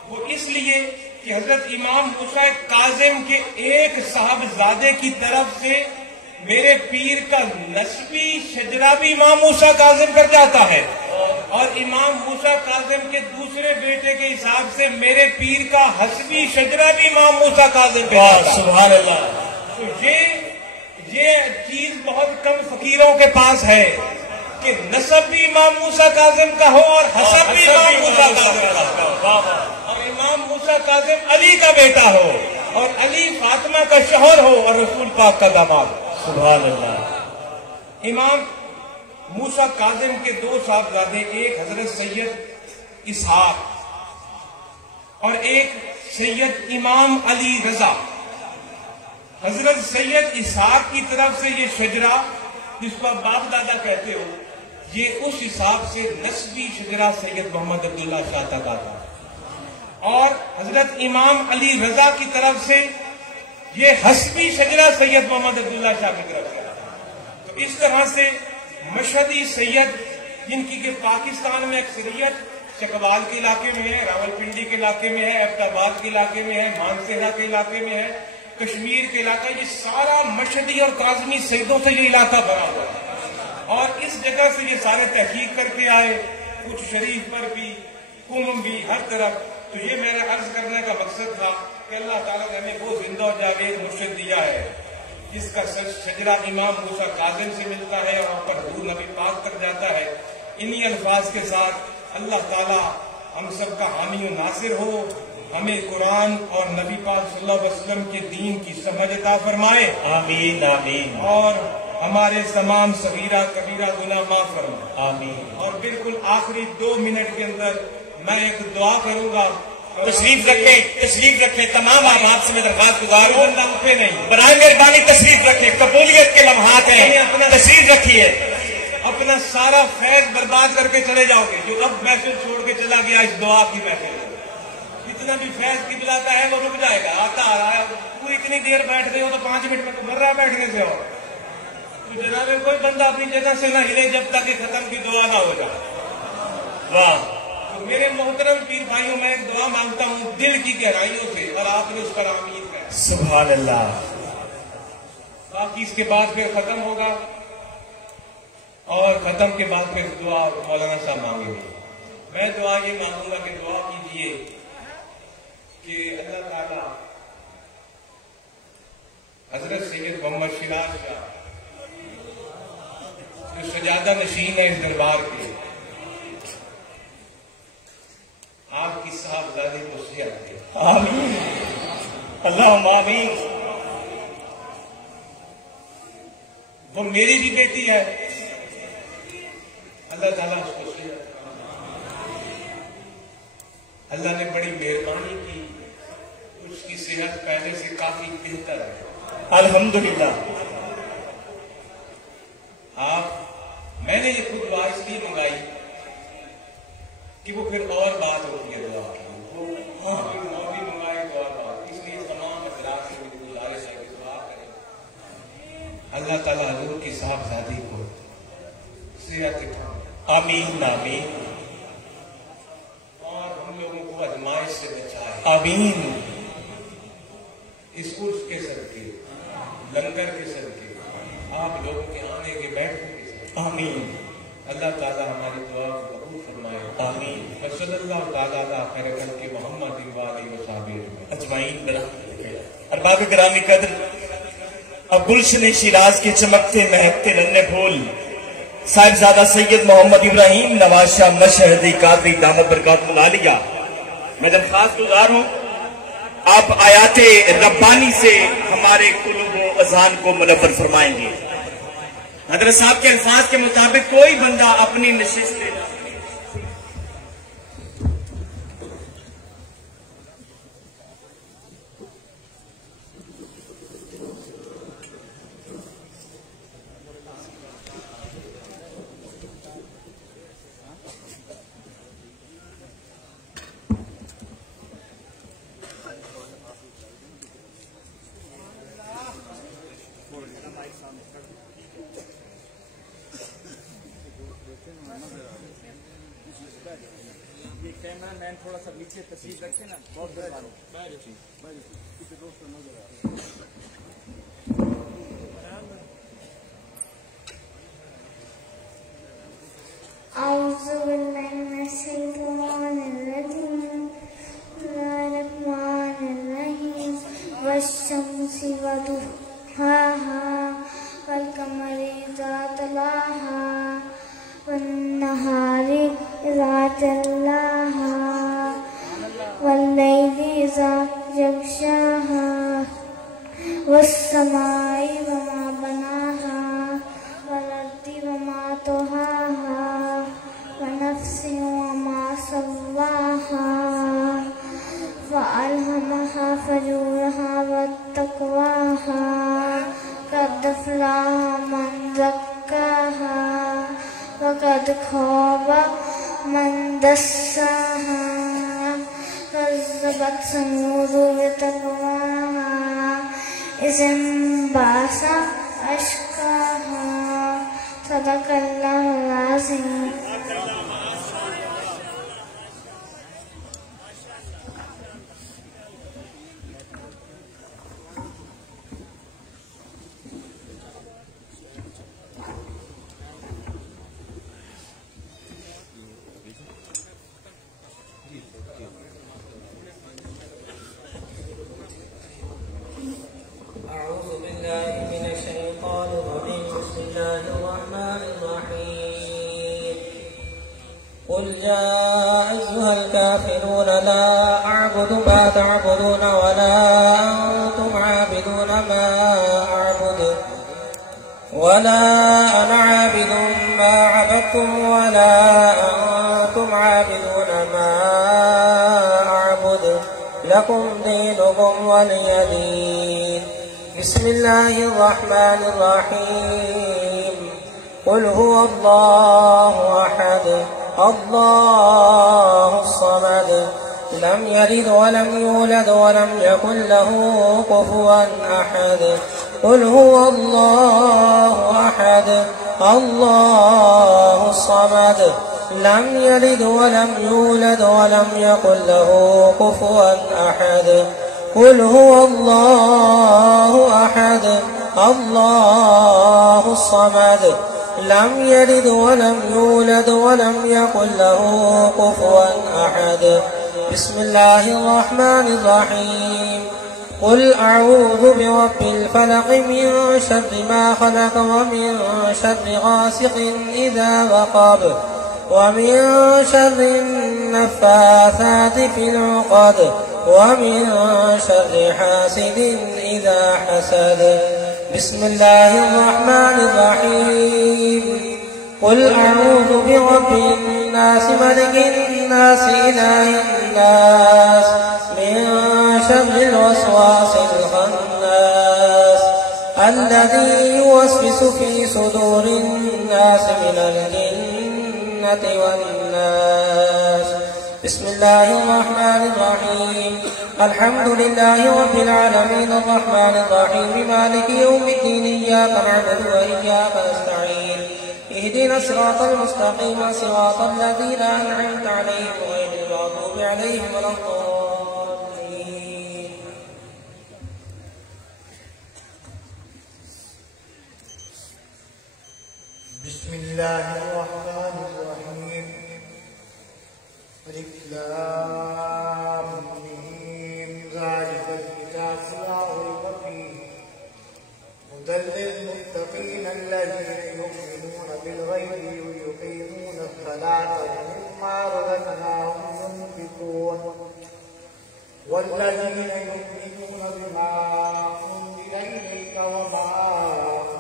وہ اس لیے کہ حضرت امام موسیٰ کاظم کے ایک صاحبزادے کی طرف سے میرے پیر کا نسبی شجرا بھی امام موسیٰ کاظم پر جاتا ہے, اور امام موسیٰ کاظم کے دوسرے بیٹے کے حساب سے میرے پیر کا حسبی شجرا بھی امام موسیٰ کاظم پہ جاتا ہے. سبحان اللہ. تو یہ چیز بہت کم فقیروں کے پاس ہے کہ نسب بھی امام موسیٰ کاظم کا ہو اور حسب بھی امام موسیٰ کاظم کا ہو, اور امام موسیٰ کاظم علی کا بیٹا ہو, اور علی فاطمہ کا شوہر ہو, اور رسول پاک کا داماد. سبحان اللہ. امام موسیٰ کاظم کے 2 صاحبزادے, ایک حضرت سید اسحاق اور ایک سید امام علی رضا. حضرت سید اسحاق کی طرف سے یہ شجرا جس کو آپ باپ دادا کہتے ہو, یہ اس حساب سے نسبی شجرا سید محمد عبداللہ شاہ تک آتا. اور حضرت امام علی رضا کی طرف سے یہ حسبی شجرا سید محمد عبداللہ شاہ کی طرف سے آتا. تو اس طرح سے مشہدی سید جن کی کہ پاکستان میں اکثریت چکوال کے علاقے میں ہے, راول پنڈی کے علاقے میں ہے, ایبٹ آباد کے علاقے میں ہے, مانسہرہ کے علاقے میں ہے, کشمیر کے علاقہ, یہ سارا مشہدی اور کاظمی سیدوں سے یہ علاقہ بھرا ہوا ہے. اور اس جگہ سے یہ سارے تحقیق کر کے آئے, کچھ شریف پر بھی, کم بھی ہر طرف. تو یہ میرا عرض کرنے کا مقصد تھا کہ اللہ تعالیٰ نے ہمیں وہ زندہ و جاوید مرشد دیا ہے جس کا شجرہ امام موسیٰ کاظم سے ملتا ہے اور وہاں پر حضور نبی پاک تک جاتا ہے. انہی الفاظ کے ساتھ اللہ تعالیٰ ہم سب کا حامی و ناصر ہو, ہمیں قرآن اور نبی پاک صلی اللہ علیہ وسلم کے دین کی سمجھ عطا فرمائے. آمین آمین. اور ہمارے تمام صغیرہ کبیرہ گناہ معاف فرمائے. آمین. اور بالکل آخری 2 منٹ کے اندر میں ایک دعا کروں گا. تشریف رکھیں تمام احباب سے میں درخواست گزار ہوں, بندہ اٹھے نہیں, برائے مہربانی تشریف رکھیں, قبولیت کے لمحات ہیں, تشریف رکھیے. اپنا سارا فیض برباد کر کے چلے جاؤ گے. جو اب محفل چھوڑ کے چلا گیا اس دعا کی محفل, جتنا بھی فیض کی بلاتا ہے وہ رک جائے گا. آتا آ رہا ہے, پوری اتنی دیر بیٹھ گئے ہو تو 5 منٹ میں تو مر رہا ہے بیٹھنے سے. اور تو جناب کوئی بندہ اپنی جگہ سے نہ ہلے جب تک کہ ختم کی دعا نہ ہو جائے. واہ. میرے محترم پیر بھائیوں, میں ایک دعا مانگتا ہوں دل کی گہرائیوں سے, اور آپ نے اس پر آمین کہا. سبحان اللہ. باقی اس کے بعد پھر ختم ہوگا, اور ختم کے بعد پھر دعا مولانا صاحب مانگیں گے. میں دعا یہ مانگوں گا کہ دعا کیجیے کہ اللہ تعالیٰ حضرت سید محمد شیراز کا جو سجادہ نشین ہے اس دربار کے, آپ کی صاحبزادی کو صحت دے. آمین. اللہم آمین. وہ میری بھی بیٹی ہے, اللہ تعالیٰ اس کو صحت. اللہ نے بڑی مہربانی کی, اس کی صحت پہلے سے کافی بہتر ہے الحمدللہ. میں نے یہ خود دعا اس لیے منگائی کہ وہ پھر اور بات ہوتی ہے دعا کی. وہ بھی منگائے تو اور بات, اس لیے تمام حضرات سے میری گزارش ہے کہ دعا کریں اللہ تعالیٰ حضور کی صاحبزادی کو صحت دے. آمین آمین. اور ہم لوگوں کو آزمائش سے بچائے. آمین. اس عرس کے صدقے, لنگر کے صدقے, آپ لوگوں کے آنے کے بیٹھنے کے صدقے, آمین. اللہ تعالیٰ ہماری دعا کو قبول فرمائے. آمین. صلی اللہ تعالیٰ خیر خلق محمد والی وصحبہ اجمعین. ارباب گرامی قدر, اب گلشن شیراز کے چمکتے مہکتے ننے پھول صاحبزادہ سید محمد ابراہیم نواز شاہ مشہدی قادری دامت برکاتہ العالیہ, میں درخواست گزار ہوں آپ آیات ربانی سے ہمارے قلوب و اذہان کو منور فرمائیں گے. حضرت صاحب کے الفاظ کے مطابق کوئی بندہ اپنی نشست کیمرہ مین تھوڑا سا نیچے تشریف رکھے نا, بہت أعوذ بالله من الشيطان الرجيم. بسم الله الرحمن الرحيم. والشمس وضحاها والقمر إذا تلاها والنهار إذا جلاها والليل إذا يغشاها والسماء وما بناها والأرض وما طحاها ونفس وما سواها فألهمها فجورها وتقواها قد أفلح من زكاها وقد خاب من دساها كذبت ثمود بتقواها إذ انبعث أشقاها صدق الله العظيم. أعبد ما تعبدون ولا أنتم عابدون ما أعبد ولا أنا عابد ما عبدتم ولا أنتم عابدون ما أعبد لكم دينكم ولي دين. بسم الله الرحمن الرحيم. قل هو الله أحد الله الصمد لم يلد ولم يولد ولم يكن له كفوا أحد. قل هو الله أحد الله الصمد لم يلد ولم يولد ولم يكن له كفوا أحد. قل هو الله أحد الله الصمد لم يلد ولم يولد ولم يكن له كفوا أحد. بسم الله الرحمن الرحيم. قل أعوذ برب الفلق من شر ما خلق ومن شر غاسق إذا وقب ومن شر النفاثات في العقد ومن شر حاسد إذا حسد. بسم الله الرحمن الرحيم. قل أعوذ برب الناس ملك الناس إله الناس من شر الوسواس الخناس الذي يوسوس في صدور الناس من الجنة والناس. بسم الله الرحمن الرحيم. الحمد لله رب العالمين الرحمن الرحيم مالك يوم الدين إياك نعبد وإياك نستعين اهدنا الصراط المستقيم صراط الذين أنعمت عليهم غير المغضوب عليهم ولا الضالين. بسم الله الرحمن الرحيم. الف لام ميم ذلك الكتاب لا ريب فيه هدى للمتقين الذين يؤمنون بالغيب ويقيمون الصلاة ومما رزقناهم ينفقون والذين يؤمنون بما أنزل إليك وما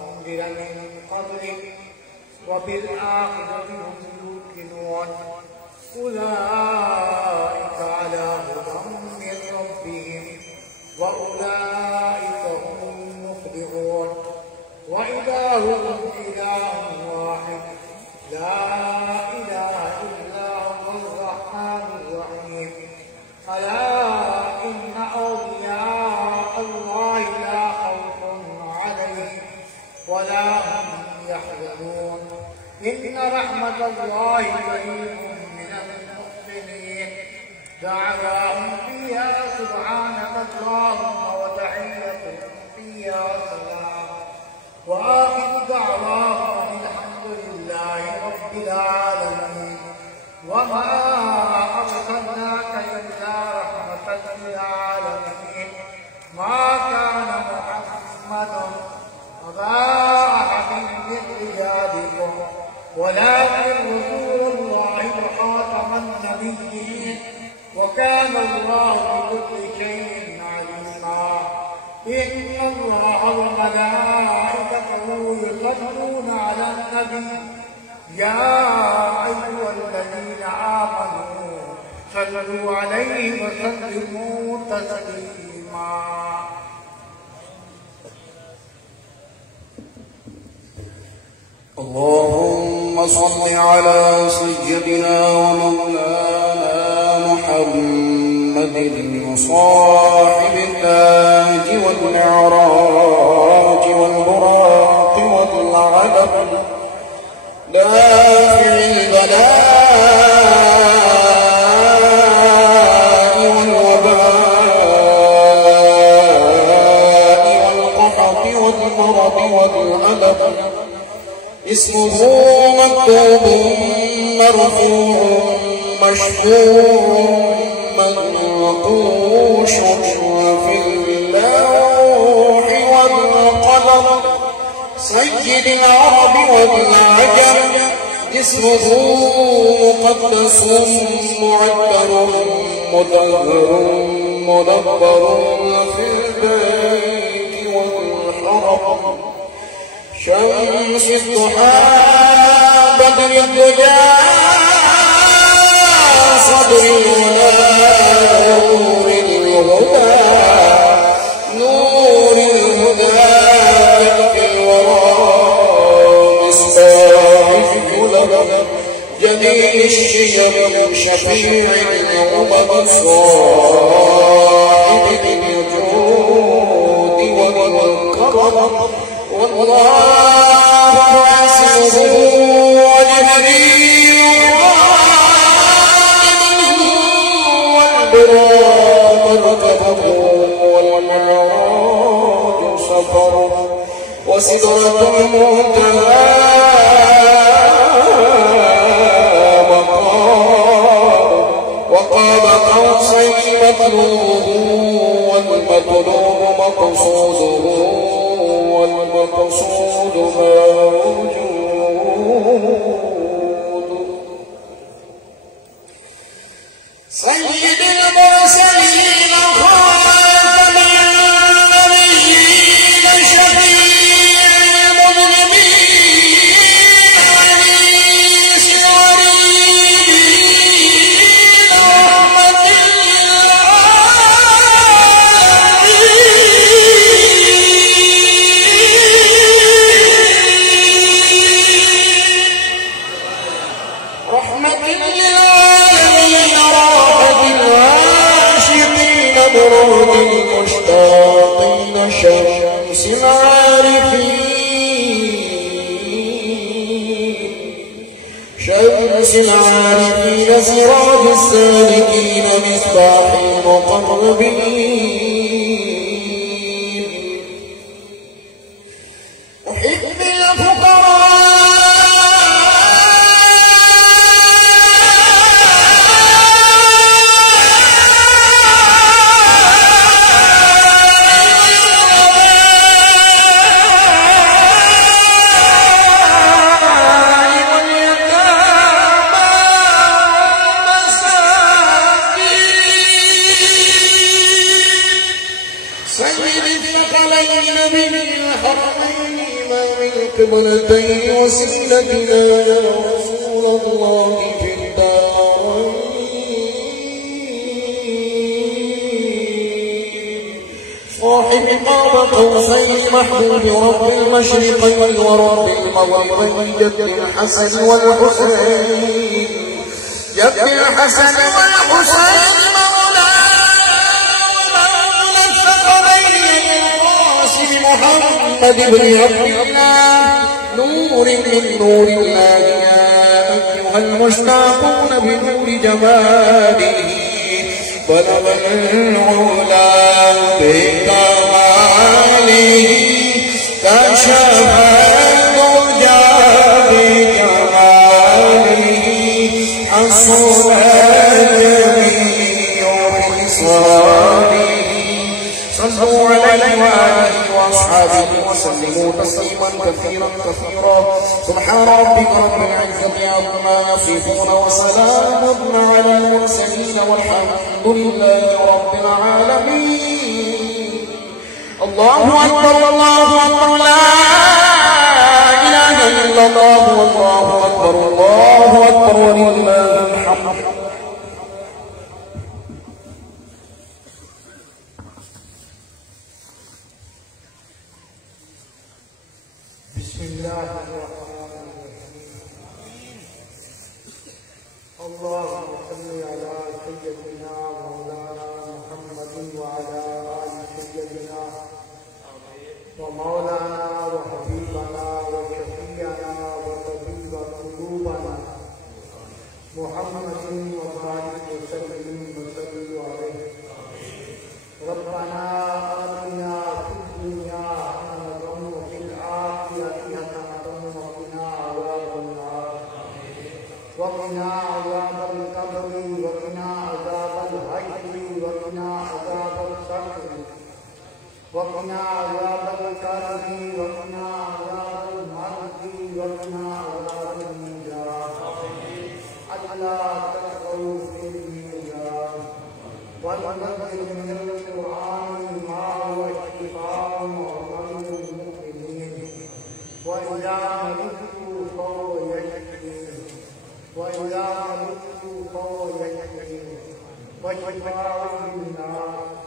أنزل من قبلك وبالآخرة هم يوقنون أولئك على هدى من ربهم وأولئك هم المفلحون. وإلهكم إله واحد لا إله إلا هو الرحمن الرحيم. ألا إن أولياء الله لا خوف عليهم ولا هم يحزنون. إن رحمة الله قريب من المحسنين. دعواهم فيها سبحانك اللهم وتحيتهم فيها سلام وآخر دعواهم الحمد لله رب العالمين. وما أرسلناك إلا رحمة للعالمين. ما كان محمد أبا أحد من رجالكم ولكن رسول الله وخاتم النبيين وكان الله بكل شيء عليما. إن الله وملائكته يصلون على النبي يا أيها الذين آمنوا صلوا عليه وسلموا تسليما. اللهم صل على سيدنا ومولانا محمد صاحب التاج والمعراج والبراق والعلم دافع البلاء والوباء والقحط والمرض والألم. اسمه مكتوب مرفوع مشهور منقوش في اللوح والقلم. سيد العرب والعجم اسمه مقدس معبر مطهر منور في البيت والحرم شمس الضحى بدر الدجى صدر نور الهدى نور الهدى في الورى مصباح الجلب جميل الشيم شفيع الأمم صاحب الجود والكرم والله عاصمه ولنبيه والبراق مركبه والمعراج سفره وسدرة المنتهى وقاب قوسين مطلوبه والمطلوب مقصوده والمقصود موجود سيد المرسلين خاتم النبيين شفيع المذنبين أنيس الغريبين رحمة للعالمين راحة العاشقين برود المشتاقين شمس العارفين سراج السالكين مصباح المقربين أحب الفقراء قبلتين وسيلتنا يا رسول الله في الدارين صاحب قاب قوسين محبوب رب المشرقين ورب المغربين جد الحسن والحسين جد الحسن والحسين محمد بن عبد الله نور من نور الله يا أيها المشتاقون بنور جماله بلغ العلا بكماله كشف الدجى بجماله حصل جميع خصاله صلوا عليه وآله وأصحابه وسلموا تسليما كثيرا كثيرا سبحان ربك رب العزة عما يصفون وسلام على المرسلين والحمد لله رب العالمين الله أكبر الله أكبر لا إله إلا الله والله أكبر الله أكبر ولله الحمد بسم الله الرحمن الرحيم اللهم صل على سيدنا مولانا محمد وعلى آل سيدنا ومولانا وحبيبنا وشفيعنا وطبيب قلوبنا محمد وبارك وسلم عليه ربنا آتنا في الدنيا حسنة وفي الآخرة حسنة وقنا عذاب النار وقنا عذاب القبر وقنا عذاب الحشر وقنا عذاب الصبر وقنا عذاب الكرب وقنا عذاب المرض وقنا عذاب النجاة ألا تدخلوا في الميزان وننزل من القرآن ما هو شفاء ورحمة للمؤمنين وإذا مرضت فهو يشفين وإذا مرضت فهو يشفين وشفاء للناس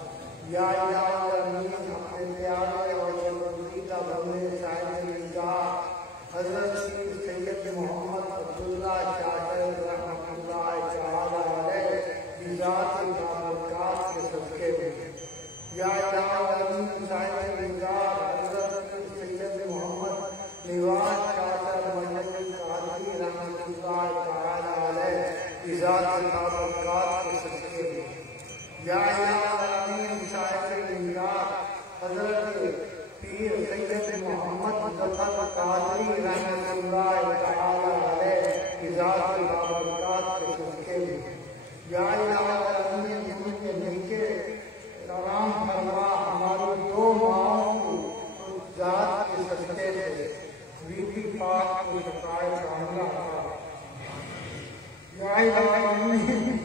یا العالمین اپنے پیارے اور پسندیدہ بندے صاحب نگاہ حضرت سید محمد عبداللہ شاکر رحمۃ اللہ تعالی علیہ کی ذات برکات کے صدقے میں یا العالمین صاحب نگاہ حضرت سید محمد نواز شاکر مجد قادری رحمۃ اللہ تعالی علیہ کی ذات برکات کے صدقے میں یا العالمین صاحب نگاہ حضرت پیر سید محمد ظفر قادری رحمۃ اللہ تعالی علیہ کی ذات برکات کے صدقے میں یا العالمین ان کے نیچے کرام فرما ہماری دو ماؤں کو ذات کے صدقے سے بی بی پاک کو شفاعت کاملہ یا العالمین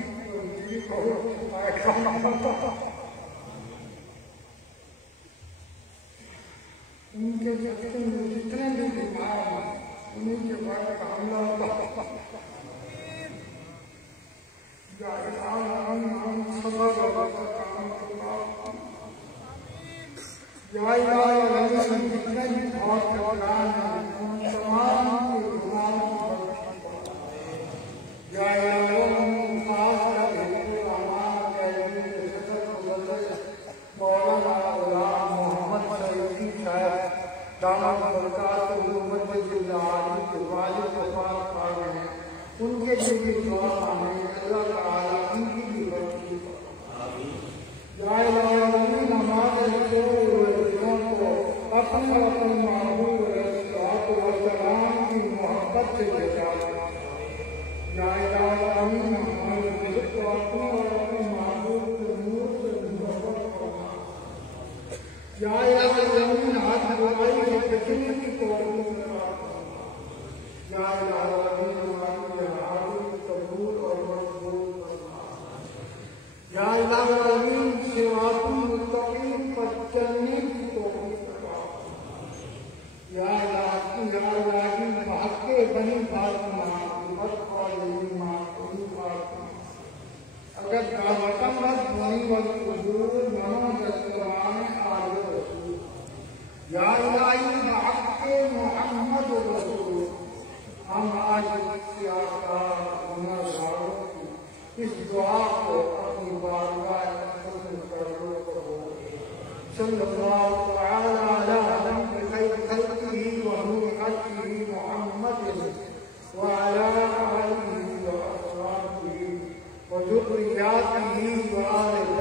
ان کے جتنے بھی بیمار ہیں انہیں کے بعد حملہ ہوتا یا العالمین سبب یا العالمین جتنے بھی بہت کلان ہیں ان تمام کے بیمار یا العالمین خاص مولانا غلام محمد سعیدی صاحب دامت برکات مجد العالی کے والد وفات پا گئے ہیں ان کے لیے دعا مانگیں اللہ تعالیٰ ان کی بھی برکت یا العالمین ہمارے دو کو اپنے محبوب والسلام کی محبت سے جزا یا العالمین ہمارے بزرگ کو اپنے محبوب کے نور سے محبت کرنا یا العالمین ہاتھ لگائی ہے بچنے کی توفیق کرنا یا العالمین ہماری حاضر قبول اور مقبول کرنا یا العالمین صراط المستقیم پر چلنے کی توفیق کرنا یا العالمین بحق بنی فاطمہ اگر دعوتمت بنی والقدور محمد السلام آل رسول یا الہی بحق محمد رسول ہم آج سیاستار گناہگاروں کی اس دعا کو اپنی بارگاہ قبول کرو صلی اللہ تعالی علی خیر خلقہ و نور خلقہ محمد وعلى آله وأصحابه وذرياته وآل